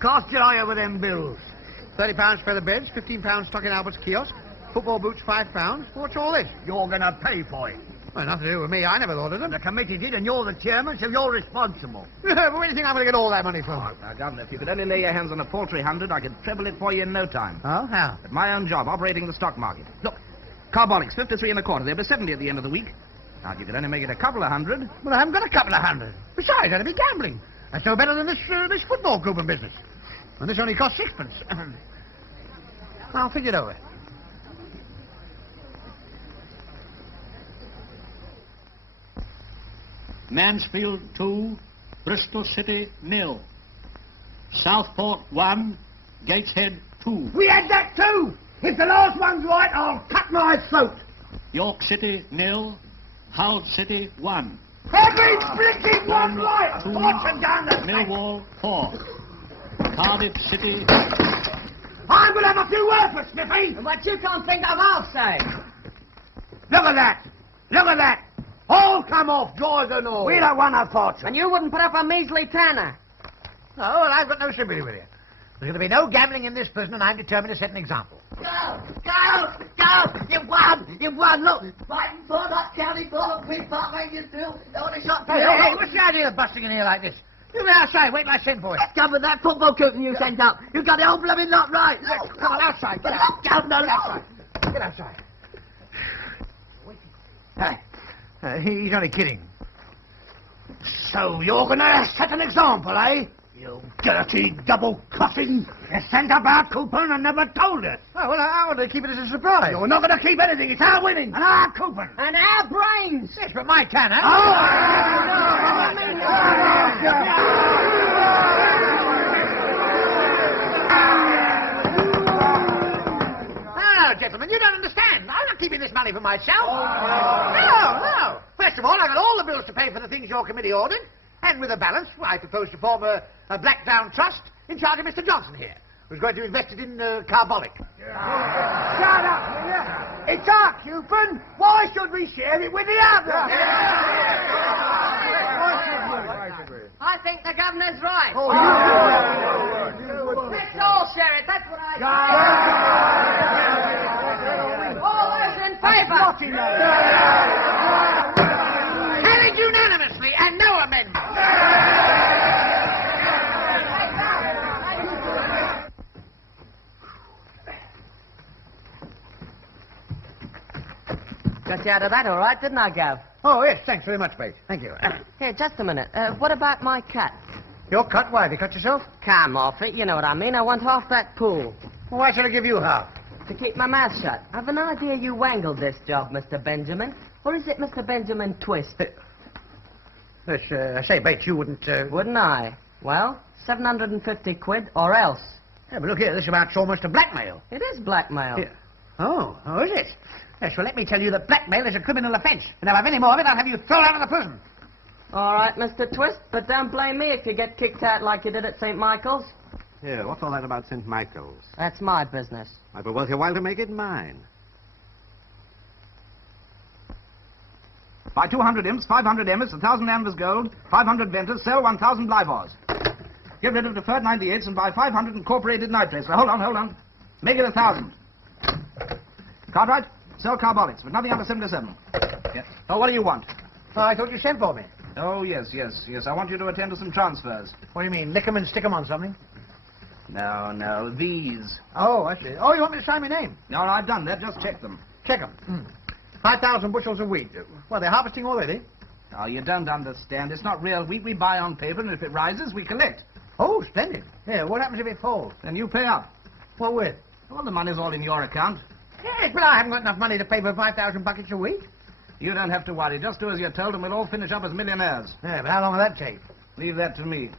Cast your eye over them bills. £30 for the beds, £15 stock in Albert's kiosk, football boots £5. What's all this? You're going to pay for it. Well, nothing to do with me. I never thought of them. The committee did, and you're the chairman, so you're responsible. But where do you think I'm going to get all that money from? Now, Governor, if you could only lay your hands on a paltry 100, I could treble it for you in no time. Oh, how? At my own job, operating the stock market. Look, Carbolics, 53 1/4. They'll be 70 at the end of the week. Now, if you could only make it a couple of hundred. Well, I haven't got a couple of hundred. Besides, that'd be gambling. That's no better than this football coupon business. And this only costs sixpence. I'll figure it over. Mansfield 2, Bristol City 0. Southport 1, Gateshead 2. We had that too! If the last one's right, I'll cut my throat. York City 0, Hull City 1. Every blinking one right! Fortune down the Millwall 4. Cardiff City. I'm going to have a few words with Smithy! And what you can't think of, I'll say. Look at that! Look at that! All come off, jaws and all. We don't want a fortune. And you wouldn't put up a measly tanner. Oh, well, I've got no sympathy with you. There's going to be no gambling in this prison, and I'm determined to set an example. Go! You've won! Look, fighting for that county board, we Park Rangers still. They only shot Hey, what's the idea of busting in here like this? You go outside, wait till I send for you. Cover that football coupon you sent up. You got the whole blooming lot right. Come on, outside. Get out. Governor, Get outside. Get outside. Hey, he's only kidding. So you're going to set an example, eh? You dirty double coffin. You sent up our coupon and never told us. Oh, well, I want to keep it as a surprise. You're not going to keep anything. It's our winning and our coupon. And our brains. Yes, but my tanner. No, gentlemen, you don't understand. I'm not keeping this money for myself. No. First of all, I got all the bills to pay for the things your committee ordered. And with a balance, I propose to form a Blackdown Trust in charge of Mr. Johnson here, who's going to invest it in Carbolic. Shut up, will you? It's our coupon. Why should we share it with the others? I think the governor's right. Let's all share it. That's what I say. All those in favour. Carried unanimously and no amendment. Got you out of that all right, didn't I, Gav? Oh, yes, thanks very much, mate. Thank you. Here, just a minute. What about my cat? You're cut? Why? Have you cut yourself? Come off it, you know what I mean. I want half that pool. Well, why should I give you half? To keep my mouth shut. I've an idea you wangled this job, Mr. Benjamin. Or is it Mr. Benjamin Twist? I say, Bates, you wouldn't... Wouldn't I? Well, 750 quid or else. Yeah, but look here, this amounts almost to blackmail. It is blackmail. Yeah. Oh, is it? Yes, well, let me tell you that blackmail is a criminal offence. And if I have any more of it, I'll have you thrown out of the prison. All right, Mr. Twist, but don't blame me if you get kicked out like you did at St. Michael's. Yeah, what's all that about St. Michael's? That's my business. Might be worth your while to make it mine. Buy 200 imps, 500 emists, 1,000 ambers gold, 500 venters, sell 1,000 blivors. Get rid of deferred 98s and buy 500 incorporated nitrates. Now, hold on. Make it 1,000. Cartwright, sell carbolics, but nothing under 77. Yeah. Oh, what do you want? Oh, I thought you sent for me. Oh, yes. I want you to attend to some transfers. What do you mean, lick 'em and stick 'em on something? No, these. Oh, I see. Oh, you want me to sign my name? No, I've done that. Just check them. Check 'em. 5,000 bushels of wheat. Well, they're harvesting already. Oh, you don't understand. It's not real wheat. We buy on paper, and if it rises, we collect. Oh, splendid. Yeah, what happens if it falls? Then you pay up. What with? Well, the money's all in your account. Yes, but I haven't got enough money to pay for 5,000 buckets of wheat. You don't have to worry. Just do as you're told, and we'll all finish up as millionaires. Yeah, but how long will that take? Leave that to me.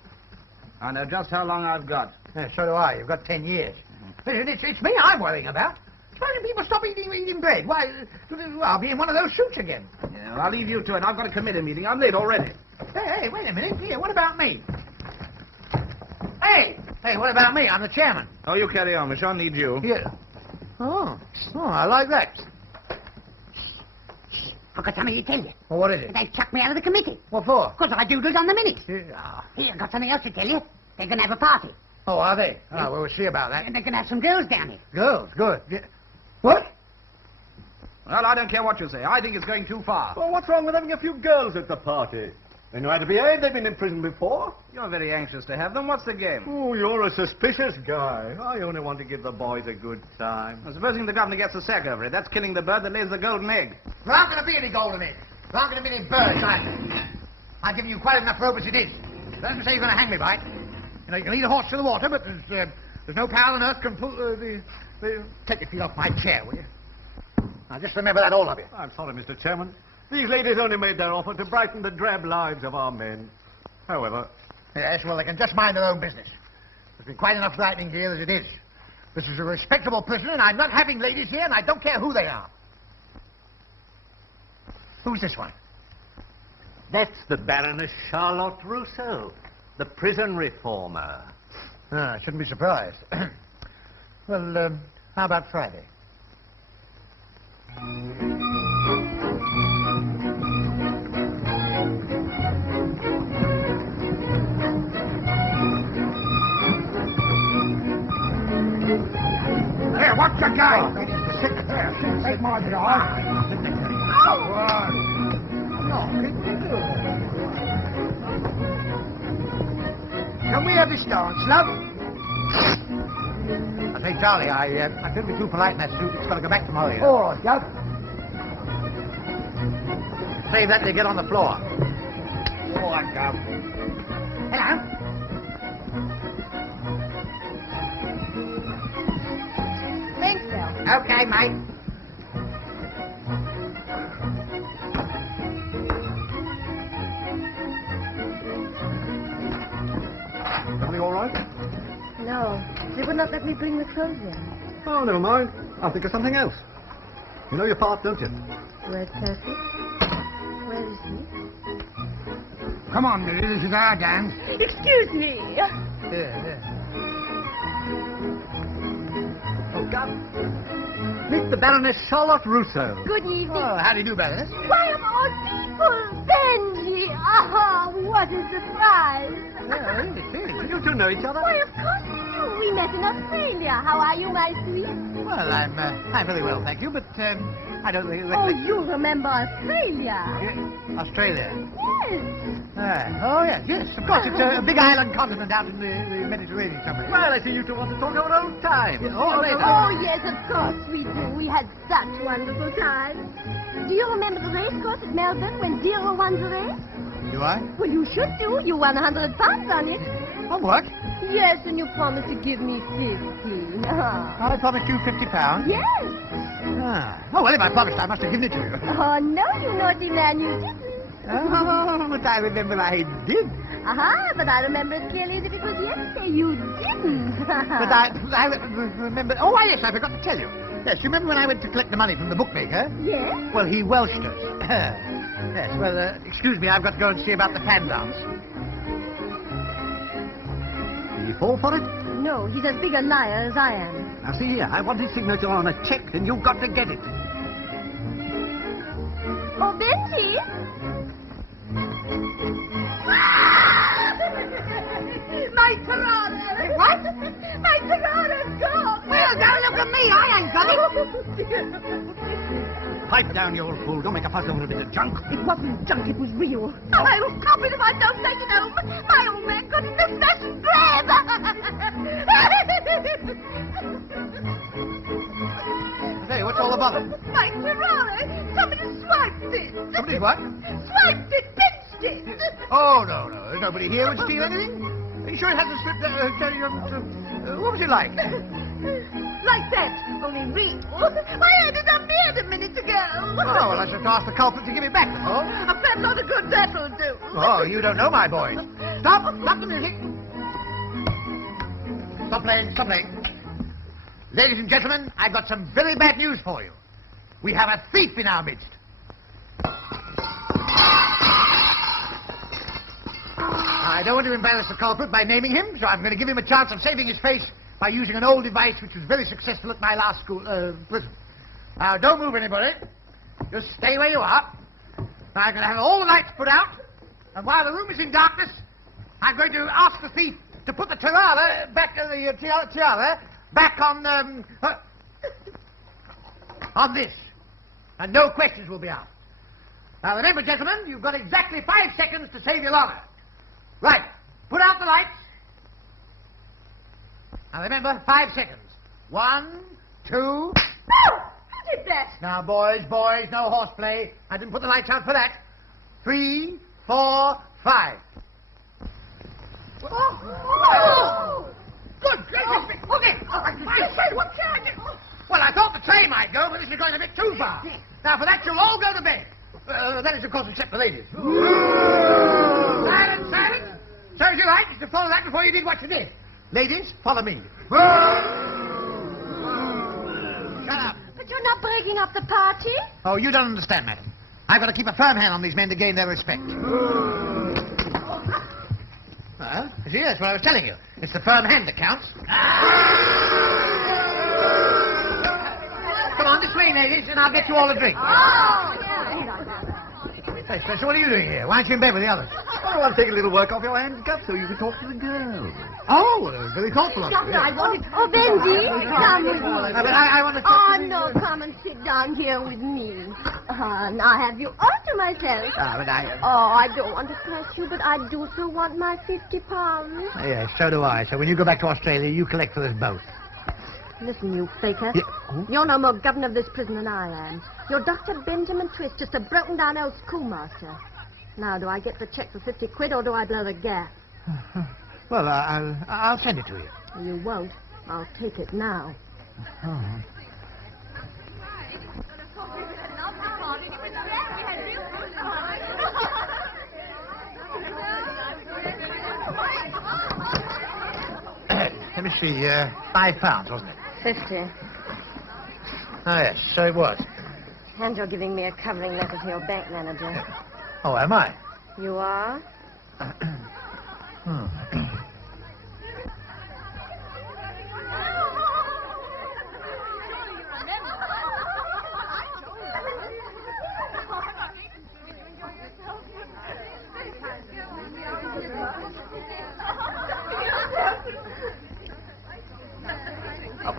I know just how long I've got. Yeah, so do I. You've got 10 years. Listen, it's me I'm worrying about. Why do people stop eating bread? Why, I'll be in one of those suits again. Yeah, I'll leave you to it. I've got a committee meeting. I'm late already. Hey, wait a minute. Here, what about me? Hey, what about me? I'm the chairman. Oh, you carry on. We shan't need you. Yeah. Oh, I like that. I've got something to tell you. Well, what is it? They've chucked me out of the committee. What for? Because I doodled on the minutes. Yeah. Here, I've got something else to tell you. They're going to have a party. Oh, are they? Oh, well, we'll see about that. And they're going to have some girls down here. Girls? Good. Yeah. What? Well, I don't care what you say. I think it's going too far. Well, what's wrong with having a few girls at the party? They know how to behave. They've been in prison before. You're very anxious to have them. What's the game? Oh, you're a suspicious guy. I only want to give the boys a good time. Well, supposing the governor gets a sack over it, that's killing the bird that lays the golden egg. There aren't going to be any golden eggs. There aren't going to be any birds either. I've given you quite enough rope as it is. Don't say you're going to hang me by it. You know, you can lead a horse to the water, but there's no power on earth can pull take your feet off my chair, will you? Now, just remember that, all of you. I'm sorry, Mr. Chairman. These ladies only made their offer to brighten the drab lives of our men. However... Yes, well, they can just mind their own business. There's been quite enough lightning here as it is. This is a respectable prison, and I'm not having ladies here, and I don't care who they are. Who's this one? That's the Baroness Charlotte Rousseau, the prison reformer. I shouldn't be surprised. Well, how about Friday? Here, what's the guy? Take my job. Can we have this dance, love? I say, Charlie, I feel be too polite in that suit. It's got to go back tomorrow. All right, love. Save that till you get on the floor. All right, love. Hello? Thanks, Bill. Okay, mate. Everything all right? No, they would not let me bring the clothes in. Oh, never mind. I'll think of something else. You know your part, don't you? Where's Percy? Where is he? Come on, Lily, this is our dance. Excuse me. Yeah. Oh, God. Meet the Baroness Charlotte Rousseau. Good evening. Oh, how do you do, Baroness? Why, of all people, Benji! Ah, what a surprise! You two know each other? Why, of course we do. We met in Australia. How are you, my sweet? Well, I'm very well, thank you, but I don't think... Oh, you remember Australia? Australia? Yes. Yes, of course. It's a big island continent out in the Mediterranean somewhere. Well, I see you two want to talk our old times. Oh, yes, of course we do. We had such wonderful times. Do you remember the race course at Melbourne when Zero won the race? Do I? Well, you should do. You won 100 pounds on it. Homework? Yes, and you promised to give me 50. I promised you £50. Yes. Oh, well, if I promised, I must have given it to you. Oh, no, you naughty man, you didn't. Oh, but I remember I did. But I remember as clearly as if it was yesterday. You didn't. But I remember... Oh, yes, I forgot to tell you. Yes, you remember when I went to collect the money from the bookmaker? Yes? Well, he Welshed us. Yes, well, excuse me, I've got to go and see about the fan dance. Did he fall for it? No, he's as big a liar as I am. Now, see here, I want his signature on a check, and you've got to get it. Oh, Benji! My Tarara! What? My Tarara's gone! Well, don't look at me. I ain't got it. Pipe down, you old fool. Don't make a fuss over a bit of junk. It wasn't junk, it was real. I'll cop it if I don't take it home. My old man couldn't have smashed and grab. Hey, what's all the bother? My Tarara! Somebody swiped it. Somebody what? Swiped it, pinched it. Oh, no. There's nobody here would steal anything. Are you sure it hasn't slipped? What was it like? Like that, only real. I had it up here a minute ago. Oh, well, I should ask the culprit to give it back. Oh, Perhaps not a good that'll do. Oh, you don't know my boys. Stop the music. Stop playing. Ladies and gentlemen, I've got some very bad news for you. We have a thief in our midst. I don't want to embarrass the culprit by naming him, so I'm going to give him a chance of saving his face by using an old device which was very successful at my last school, prison. Now, don't move anybody. Just stay where you are. Now, I'm going to have all the lights put out, and while the room is in darkness, I'm going to ask the thief to put the tiara back, back on this. And no questions will be asked. Now, remember, gentlemen, you've got exactly 5 seconds to save your honor. Right. Put out the lights. Now, remember, 5 seconds. 1, 2... Oh! Who did that? Now, boys, no horseplay. I didn't put the lights out for that. 3, 4, 5. Oh! Good gracious me. Okay. I said, what's that? Well, I thought the train might go, but this is going a bit too far. Now, for that, you'll all go to bed. That is, of course, except the ladies. Silence. So as you like, is to follow that before you did what you did. Ladies, follow me. Shut up. But you're not breaking up the party. Oh, you don't understand, madam. I've got to keep a firm hand on these men to gain their respect. Well, you see, that's what I was telling you. It's the firm hand that counts. Come on, this way, ladies, and I'll get you all a drink. Hey, Spencer, what are you doing here? Why aren't you in bed with the others? I want to take a little work off your hands, Gus, so you can talk to the girls. Oh, well, very thoughtful of you. Doctor, I wanted... Oh, Benji, come with me. I want to... Oh, no, come and sit down here with me. Now I have you all to myself. But I don't want to press you, but I do so want my £50. Yes, so do I. So when you go back to Australia, you collect for us both. Listen, you faker. Yeah. You're no more governor of this prison than I am. You're Dr. Benjamin Twist, just a broken-down old schoolmaster. Now, do I get the check for 50 quid, or do I blow the gap? Well, I'll send it to you. You won't. I'll take it now. Oh. Let me see, £5, wasn't it? 50. Oh, yes, so it was. And you're giving me a covering letter to your bank manager. Oh, am I? You are? Oh,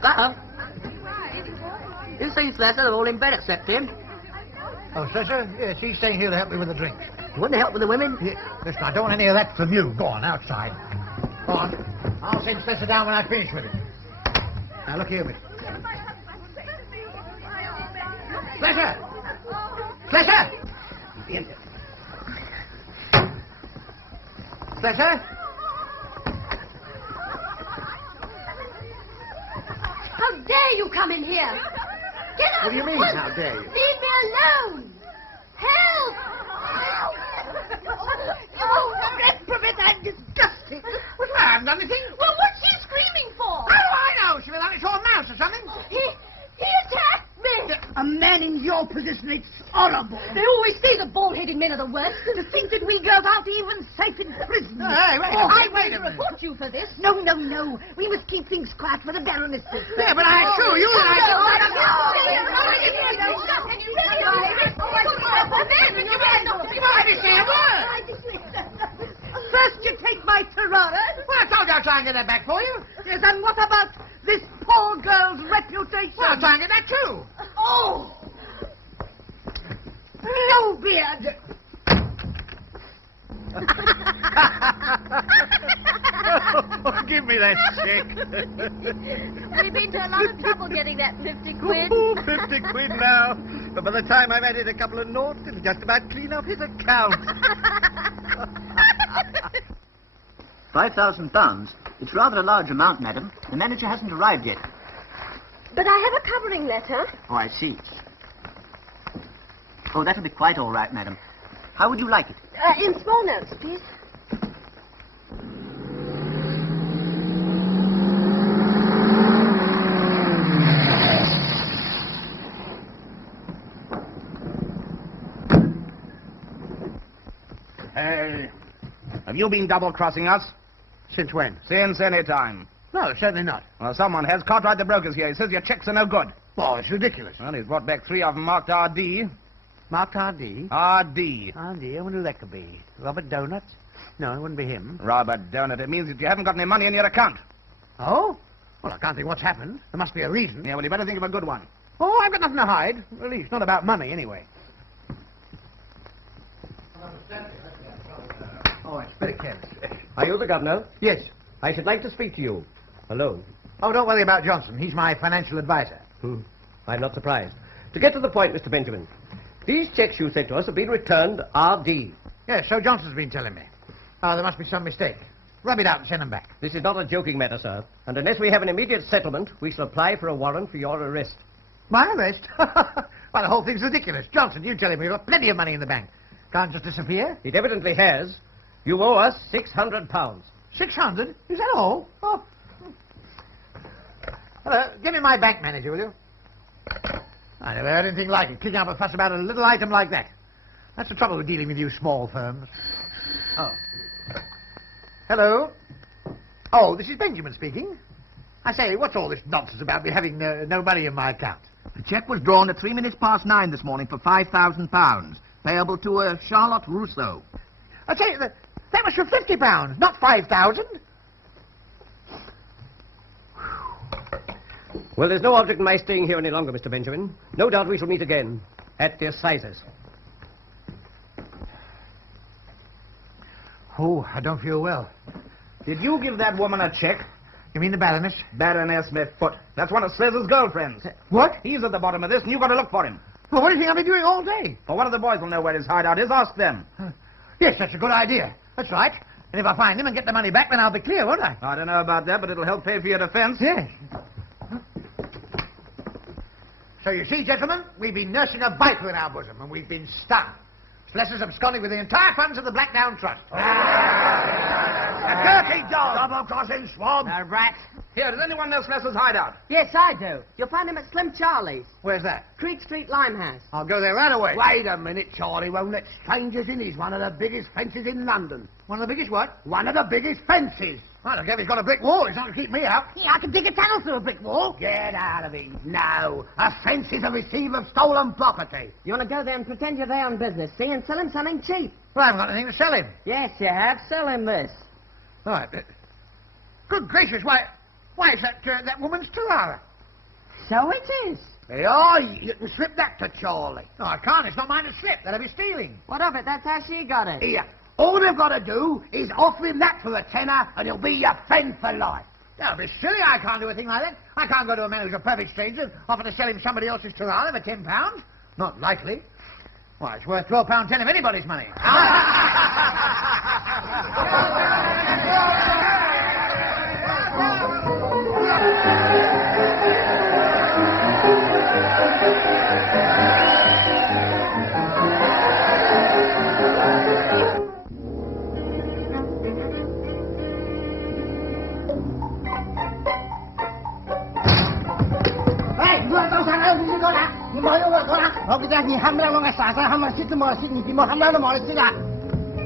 Gus. You see Slessor, they're all in bed except him. Oh, Slessor? Yes, he's staying here to help me with the drinks. You want to help with the women? Yeah. Listen, I don't want any of that from you. Go on, outside. Go on. I'll send Slessor down when I finish with him. Now, look here, miss. Slessor! Slessor! Slessor? dare you come in here? Get out! What do you mean, how dare you? Leave me alone! Help! Help! Oh, reprobate, I'm disgusted. Well, I haven't done anything. Well, what's he screaming for? How do I know? She was on its own mouse or something. He attacked me! A man in your position, it's horrible. They always say the bald-headed men are the worst. To think that we girls aren't even safe in prison. Hey, wait I wait will a minute. report you for this. No. We must keep things quiet for the Baroness's. Yeah, but I assure you that First you take my Tarara. Well, I told you I'll try and get that back for you. Yes, and what about this poor girl's reputation? Well, I'll try and get that too. Oh! No beard! Oh, give me that check. We've been to a lot of trouble getting that 50 quid. Oh, 50 quid now. But by the time I've added a couple of notes, it'll just about clean up his account. £5,000? It's rather a large amount, madam. The manager hasn't arrived yet. But I have a covering letter. Oh, I see. Oh, that'll be quite all right, madam. How would you like it? In small notes, please. Hey, have you been double-crossing us? Since when? Since any time. No, certainly not. Well, someone has. Cartwright the broker's here. He says your checks are no good. Oh, it's ridiculous. Well, he's brought back 3 of them marked RD. Marked RD? RD. RD, I wonder who that could be. Robert Donuts? No, it wouldn't be him. Robert Donut. It means that you haven't got any money in your account. Oh? Well, I can't think what's happened. There must be a reason. Yeah, well, you better think of a good one. Oh, I've got nothing to hide. At least, not about money, anyway. Oh, it's very careless. Are you the governor? Yes. I should like to speak to you. Alone. Oh, don't worry about Johnson. He's my financial advisor. I'm not surprised. To get to the point, Mr. Benjamin, these checks you sent to us have been returned RD. Yes, so Johnson's been telling me. Oh, there must be some mistake. Rub it out and send them back. This is not a joking matter, sir. And unless we have an immediate settlement, we shall apply for a warrant for your arrest. My arrest? Well, the whole thing's ridiculous. Johnson, you tell him we've got plenty of money in the bank. Can't just disappear. It evidently has. You owe us £600. 600? Is that all? Oh. Hello, give me my bank manager, will you? I never heard anything like it. Kicking up a fuss about a little item like that. That's the trouble with dealing with you small firms. Oh. Hello? Oh, this is Benjamin speaking. I say, what's all this nonsense about me having no money in my account? The cheque was drawn at 9:03 this morning for £5,000, payable to Charlotte Rousseau. I tell you, that was for £50, not 5,000. Well, there's no object in my staying here any longer, Mr. Benjamin. No doubt we shall meet again at the assizes. Oh, I don't feel well. Did you give that woman a cheque? You mean the Baroness? Baroness Smith-Foot. That's one of Slezer's girlfriends. What? He's at the bottom of this, and you've got to look for him. Well, what do you think I've been doing all day? Well, one of the boys will know where his hideout is. Ask them. Yes, that's a good idea. That's right. And if I find him and get the money back, then I'll be clear, won't I? I don't know about that, but it'll help pay for your defense. Yes. So you see, gentlemen, we've been nursing a viper in our bosom, and we've been stung. Slessor's absconding with the entire funds of the Blackdown Trust. A dirty dog! Double-crossing swab! A rat. Here, does anyone know Slessor's hideout? Yes, I do. You'll find him at Slim Charlie's. Where's that? Creek Street, Limehouse. I'll go there right away. Wait a minute, Charlie won't let strangers in. He's one of the biggest fences in London. One of the biggest what? One of the biggest fences. I don't care if he's got a brick wall. He's not going to keep me out. Yeah, I can dig a tunnel through a brick wall. Get out of it. No. A fence is a receiver of stolen property. You want to go there and pretend you're there on business, see, and sell him something cheap. Well, I haven't got anything to sell him. Yes, you have. Sell him this. All right. Good gracious, why is that woman's Tarara? So it is. Oh, you can slip that to Charlie. No, I can't. It's not mine to slip. That'll be stealing. What of it? That's how she got it. Here. All they've got to do is offer him that for a tenner, and he'll be your friend for life. Don't be silly. I can't do a thing like that. I can't go to a man who's a perfect stranger and offer to sell him somebody else's Tarara for £10. Not likely. Why, it's worth £12.10 of anybody's money.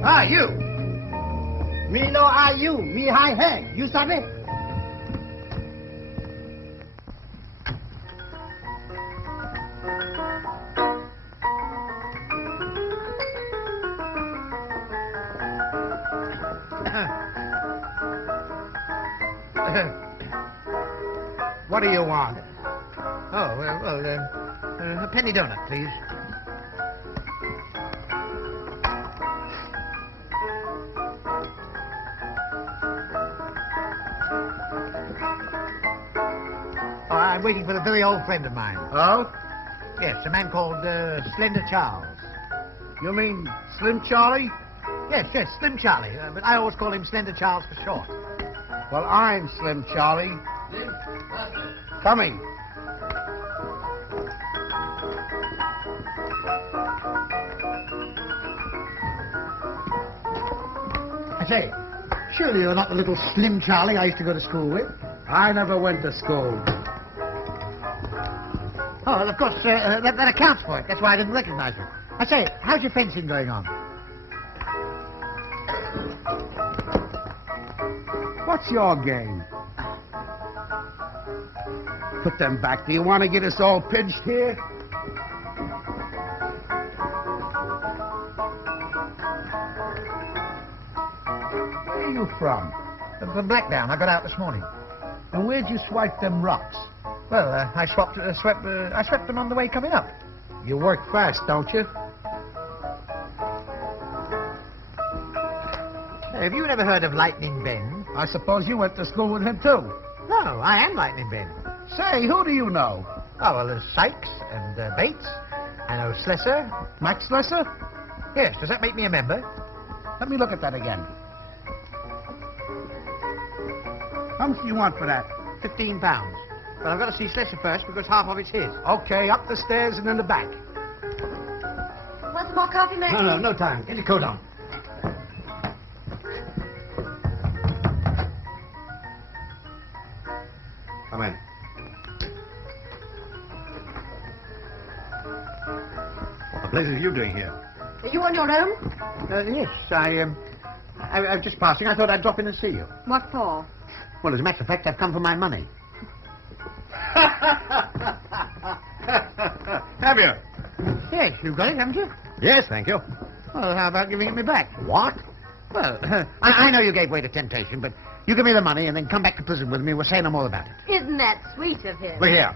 Ah, you. Me no are you. Me high head. You sabi? What do you want? Oh, a penny donut, please. Oh, I'm waiting for a very old friend of mine. Oh? Yes, a man called Slender Charles. You mean Slim Charlie? Yes, Slim Charlie. But I always call him Slender Charles for short. Well, I'm Slim Charlie. Coming. I say, surely you're not the little Slim Charlie I used to go to school with? I never went to school. Oh, well, of course, that accounts for it. That's why I didn't recognize you. I say, how's your fencing going on? What's your game? Put them back. Do you want to get us all pinched here? Where are you from? From Blackdown. I got out this morning. And where'd you swipe them rocks? Well, I swept them on the way coming up. You work fast, don't you? Have you ever heard of Lightning Ben? I suppose you went to school with him, too. No, I am Lightning Ben. Say, who do you know? Oh, well, there's Sykes and Bates. I know Slessor. Max Slessor? Yes, does that make me a member? Let me look at that again. How much do you want for that? £15. But I've got to see Slessor first because half of it's his. Okay, up the stairs and in the back. Want some more coffee, Max? No time. Get your coat on. Come in. What the blazes are you doing here? Are you on your own? Yes, I was just passing. I thought I'd drop in and see you. What for? Well, as a matter of fact, I've come for my money. Have you? Yes, you've got it, haven't you? Yes, thank you. Well, how about giving it me back? What? Well, I know you gave way to temptation, but you give me the money and then come back to prison with me. We'll say no more about it. Isn't that sweet of him? Look here.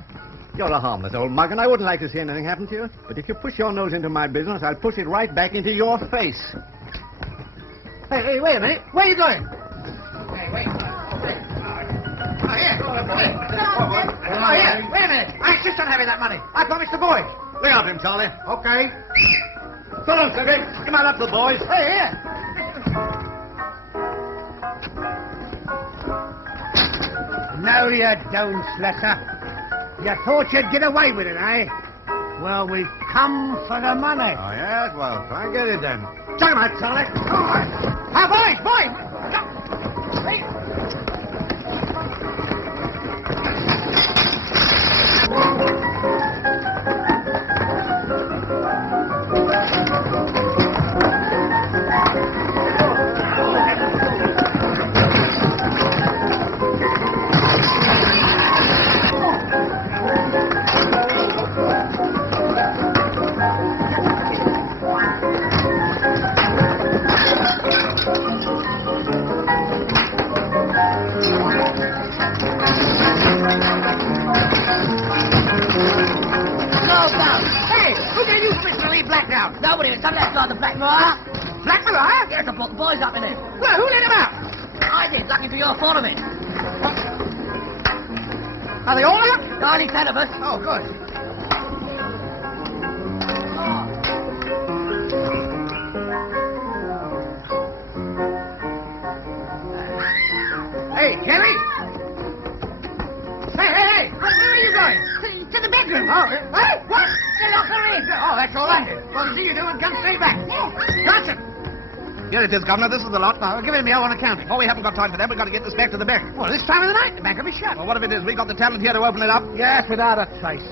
You're a harmless old mug, and I wouldn't like to see anything happen to you. But if you push your nose into my business, I'll push it right back into your face. Hey, wait a minute. Where are you going? Hey, wait. Oh, here. Oh, here. Wait a minute. I insist on having that money. I promised the boys. Look out for him, Charlie. Okay. So long, Slippy. Come on up to the boys. Hey, here. No, you don't, Slessor. You thought you'd get away with it, eh? Well, we've come for the money. Oh, yes? Well, try and get it then. Chuck him out, Charlie. Now, boys. Hey. Blackdown. Nobody. Some left on the Black Mariah. Black Mariah? Yes, I brought the boys up in it. Well, who let him out? I did. Lucky for your fault of it. Are they all out? Only 10 of us. Oh, good. Hey, Jerry! Hey! Where are you going? To the bedroom. Oh, hey, what? The locker is. Oh, that's all right. Well, see you do and come straight back. Johnson! Here it is, Governor. This is the lot. Now, give it to me. I want to count it. Oh, we haven't got time for that. We've got to get this back to the bank. Well, this time of the night, the bank will be shut. Well, what if it is? We got the talent here to open it up. Yes, without a trace.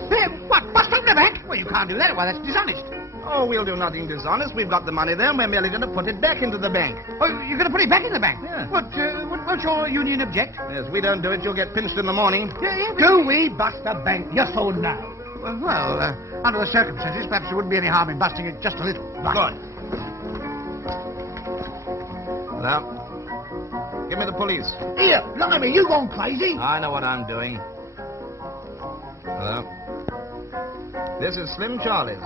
What? Bust open the bank? Well, you can't do that. Why, that's dishonest. Oh, we'll do nothing dishonest. We've got the money there, and we're merely going to put it back into the bank. Oh, you're going to put it back in the bank? Yeah. Won't your union object? Yes, we don't do it. You'll get pinched in the morning. Do we bust the bank? Yes or no? Well, under the circumstances, perhaps there wouldn't be any harm in busting it just a little. Right. Good. Now, give me the police. Here, blimey, you gone crazy? I know what I'm doing. Hello. This is Slim Charlie's.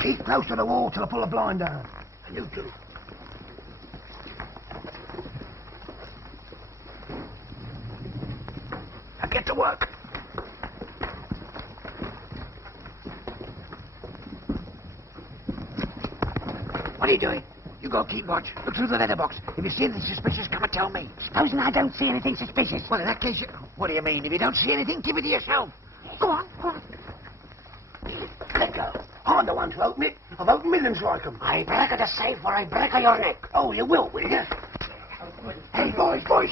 Keep close to the wall till I pull the blind down. And you too. Now get to work. What are you doing? You go keep watch. Look through the letterbox. If you see anything suspicious, come and tell me. Supposing I don't see anything suspicious. Well, in that case, what do you mean? If you don't see anything, give it to yourself. Go on, go on. Let go. I'm the one to open it. I've opened millions like 'em. I break the safe or I break your neck. Oh, you will you? Hey, boys. Quiet.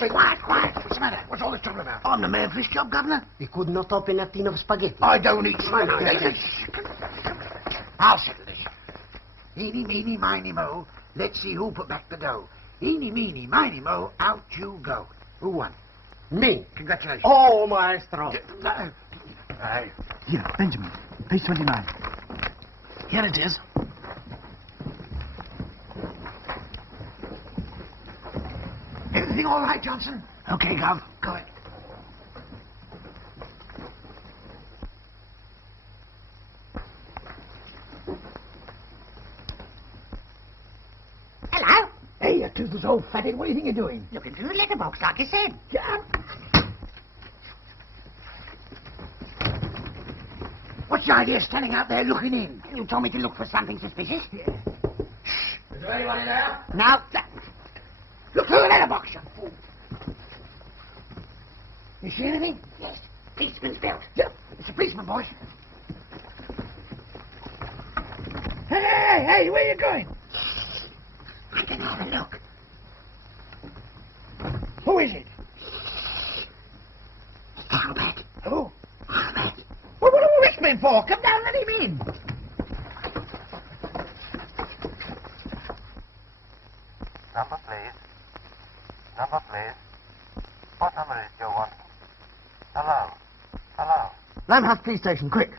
What's the matter? What's all this trouble about? I'm the man for this job, Governor. We could not open a tin of spaghetti. I don't eat spaghetti. I'll settle this. Eeny, meeny, miny, mo. Let's see who put back the dough. Eeny, meeny, miny, mo. Out you go. Who won? Me. Congratulations. Oh, maestro. Here, Benjamin. Page 29. Here it is. Everything all right, Johnson? Okay, Gov. Go ahead. Hello. Hey, you toothless old fatty. What do you think you're doing? Looking through the letterbox, like you said. What's the idea of standing out there looking in? You told me to look for something suspicious. Yeah. Is there anyone in there? Now, look through the letterbox, you fool. You see anything? Yes. Policeman's belt. Yeah, it's a policeman, boys. Hey, where are you going? I can have a look. Who is it? Albert. Who? Albert. What are you whistling for? Come down and let him in. Number, please. Number, please. What number is your one? Hello. Limehouse Police Station, quick.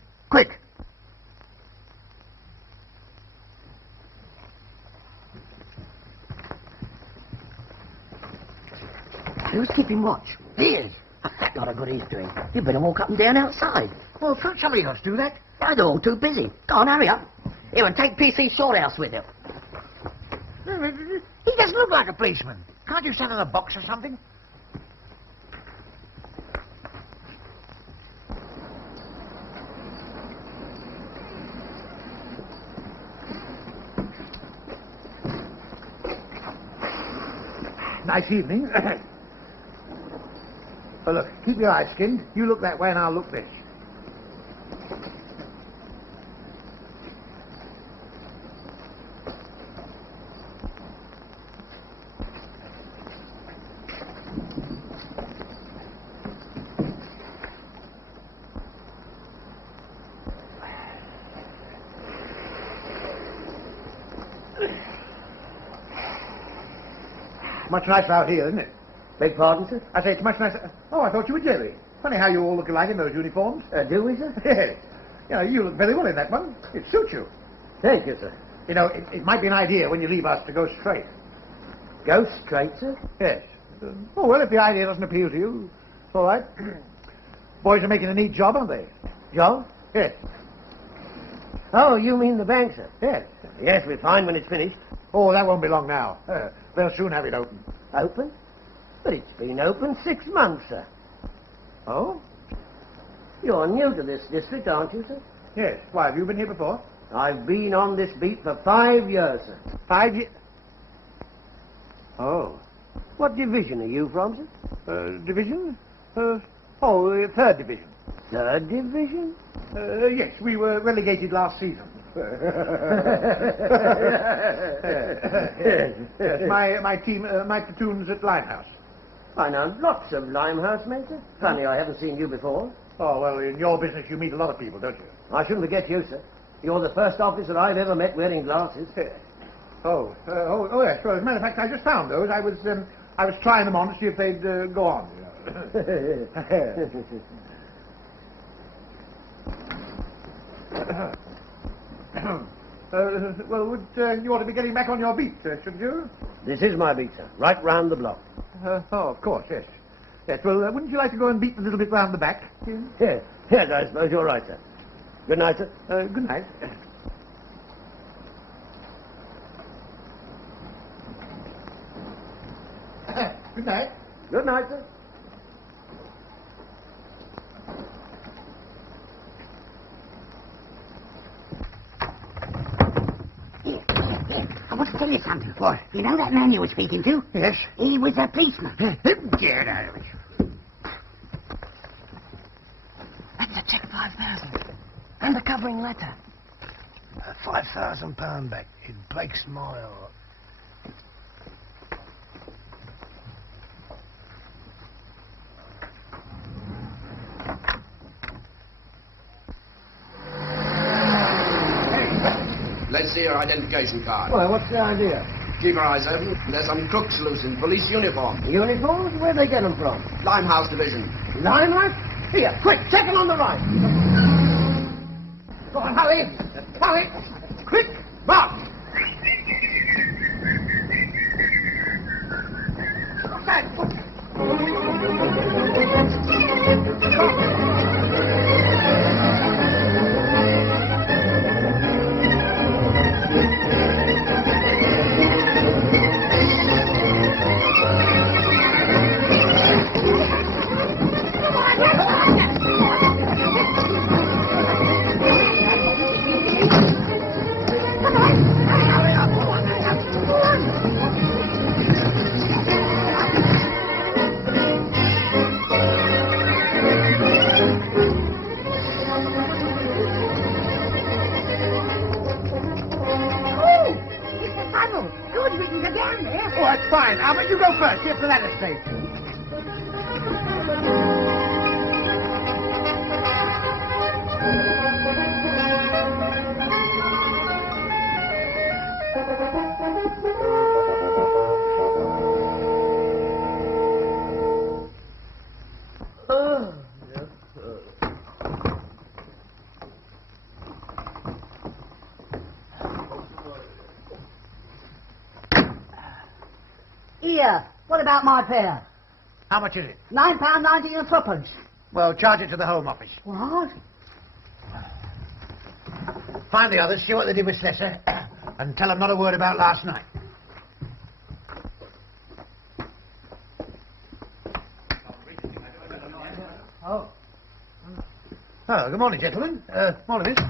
Who's keeping watch? He is. That's not a good he's doing. You better walk up and down outside. Well, can't somebody else do that? They're all too busy. Go on, hurry up. Here, and take PC Shorthouse with you. He doesn't look like a policeman. Can't you stand in a box or something? Nice evening. Oh, look, keep your eyes skinned. You look that way and I'll look this. Much nicer out here, isn't it? Beg pardon, sir? I say it's much nicer. Oh, I thought you were Jerry. Funny how you all look alike in those uniforms. Do we, sir? Yes. You know, you look very well in that one. It suits you. Thank you, sir. You know, it might be an idea when you leave us to go straight. Go straight, sir? Yes. Oh, well, if the idea doesn't appeal to you, it's all right. Boys are making a neat job, aren't they? Job? Yes. Oh, you mean the bank, sir? Yes. Yes, we're fine when it's finished. Oh, that won't be long now. They'll soon have it open. Open? But it's been open 6 months, sir. Oh? You're new to this district, aren't you, sir? Yes. Why, have you been here before? I've been on this beat for 5 years, sir. 5 years? Oh. What division are you from, sir? Division? Third division. Third division? Yes, we were relegated last season. Yes, my team, my platoon's at Limehouse. I know lots of Limehouse men, sir. Funny I haven't seen you before. Oh, well, in your business you meet a lot of people, don't you? I shouldn't forget you, sir. You're the first officer I've ever met wearing glasses. Yes. Oh, yes. Well, as a matter of fact, I just found those. I was trying them on to see if they'd go on. Well, you ought to be getting back on your beat, shouldn't you? This is my beat, sir. Right round the block. Of course, yes. Yes, well, wouldn't you like to go and beat a little bit round the back? Yes, I suppose you're right, sir. Good night, sir. Good night. Good night. Good night, sir. I want to tell you something. What? You know that man you were speaking to? Yes. He was a policeman. Get out of it. That's a check 5,000. And the covering letter. £5,000 back. It breaks my heart. Let's see your identification card. Well, what's the idea? Keep your eyes open. There's some crooks loose in police uniform. Uniforms? Where'd they get them from? Limehouse Division. Limehouse? Here, quick, second on the right. Go on, hurry. Hurry. Quick, march. What's that? Good, we can get down there. Oh, that's fine. Now, but you go first. See if the ladder's safe. Here, what about my fare? How much is it? £9.90 and threepence. Well, charge it to the Home Office. What? Find the others, see what they did with Slessor, and tell them not a word about last night. Oh, good morning, gentlemen. Morning, miss.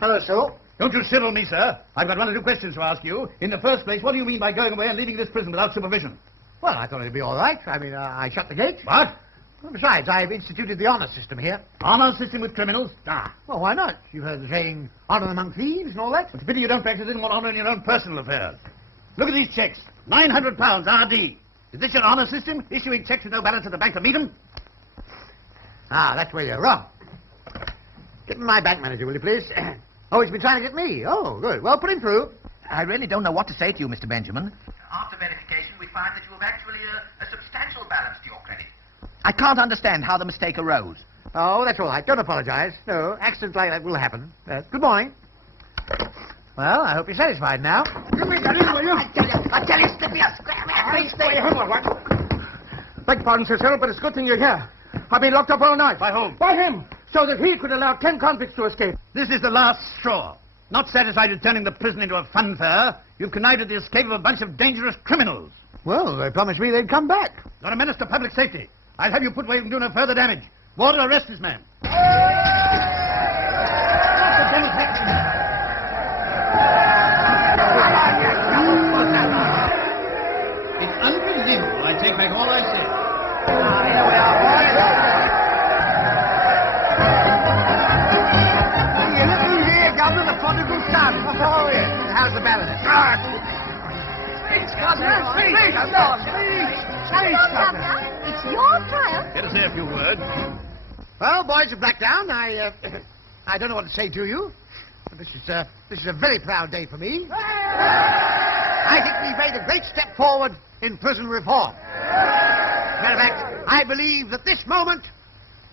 Hello, sir. Don't you siddle me, sir. I've got one or two questions to ask you. In the first place, what do you mean by going away and leaving this prison without supervision? Well, I thought it'd be all right. I mean, I shut the gate. What? Well, besides, I've instituted the honour system here. Honour system with criminals? Ah. Well, why not? You've heard the saying, honour among thieves and all that. It's a pity you don't practice any more honour in your own personal affairs. Look at these checks. £900 RD. Is this your honour system? Issuing checks with no balance at the bank to meet them? Ah, that's where you're wrong. Get me my bank manager, will you, please? Oh, he's been trying to get me. Oh, good. Well, put him through. I really don't know what to say to you, Mr. Benjamin. after verification, we find that you have actually a substantial balance to your credit. I can't understand how the mistake arose. Oh, that's all right. Don't apologize. No, accidents like that will happen. Good morning. Well, I hope you're satisfied now. Give me that in, will you? I tell you, Slippy, please stay home. Beg pardon, Sir Cyril, but it's a good thing you're here. I've been locked up all night. By whom? By him, so that he could allow 10 convicts to escape. This is the last straw. Not satisfied with turning the prison into a fun fair, you've connived at the escape of a bunch of dangerous criminals. Well, they promised me they'd come back. You're a menace to public safety. I'll have you put where you can do no further damage. Warder, arrest this man. It's unbelievable. I take back all I said. Here we are, boys. Who's here, Governor? The prodigal son. Oh, yes. How's the baronet? Speech, Governor. Speech, Governor. It's your trial. Let us say a few words. Well, boys of Blackdown, I don't know what to say to you. This is a very proud day for me. I think we've made a great step forward in prison reform. Matter of fact, I believe that this moment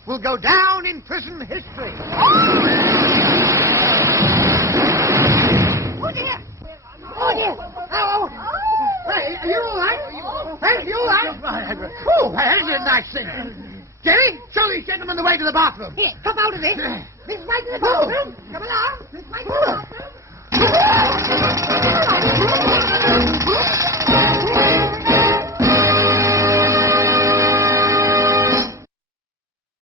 will go down in prison history. Oh, dear. Oh, dear. Oh. Hey, are you all right? Hey, you all right? Oh, that's a nice thing. Jerry, show these gentlemen the way to the bathroom. Here, come out of this. This way to the bathroom. Come along. This way to the bathroom.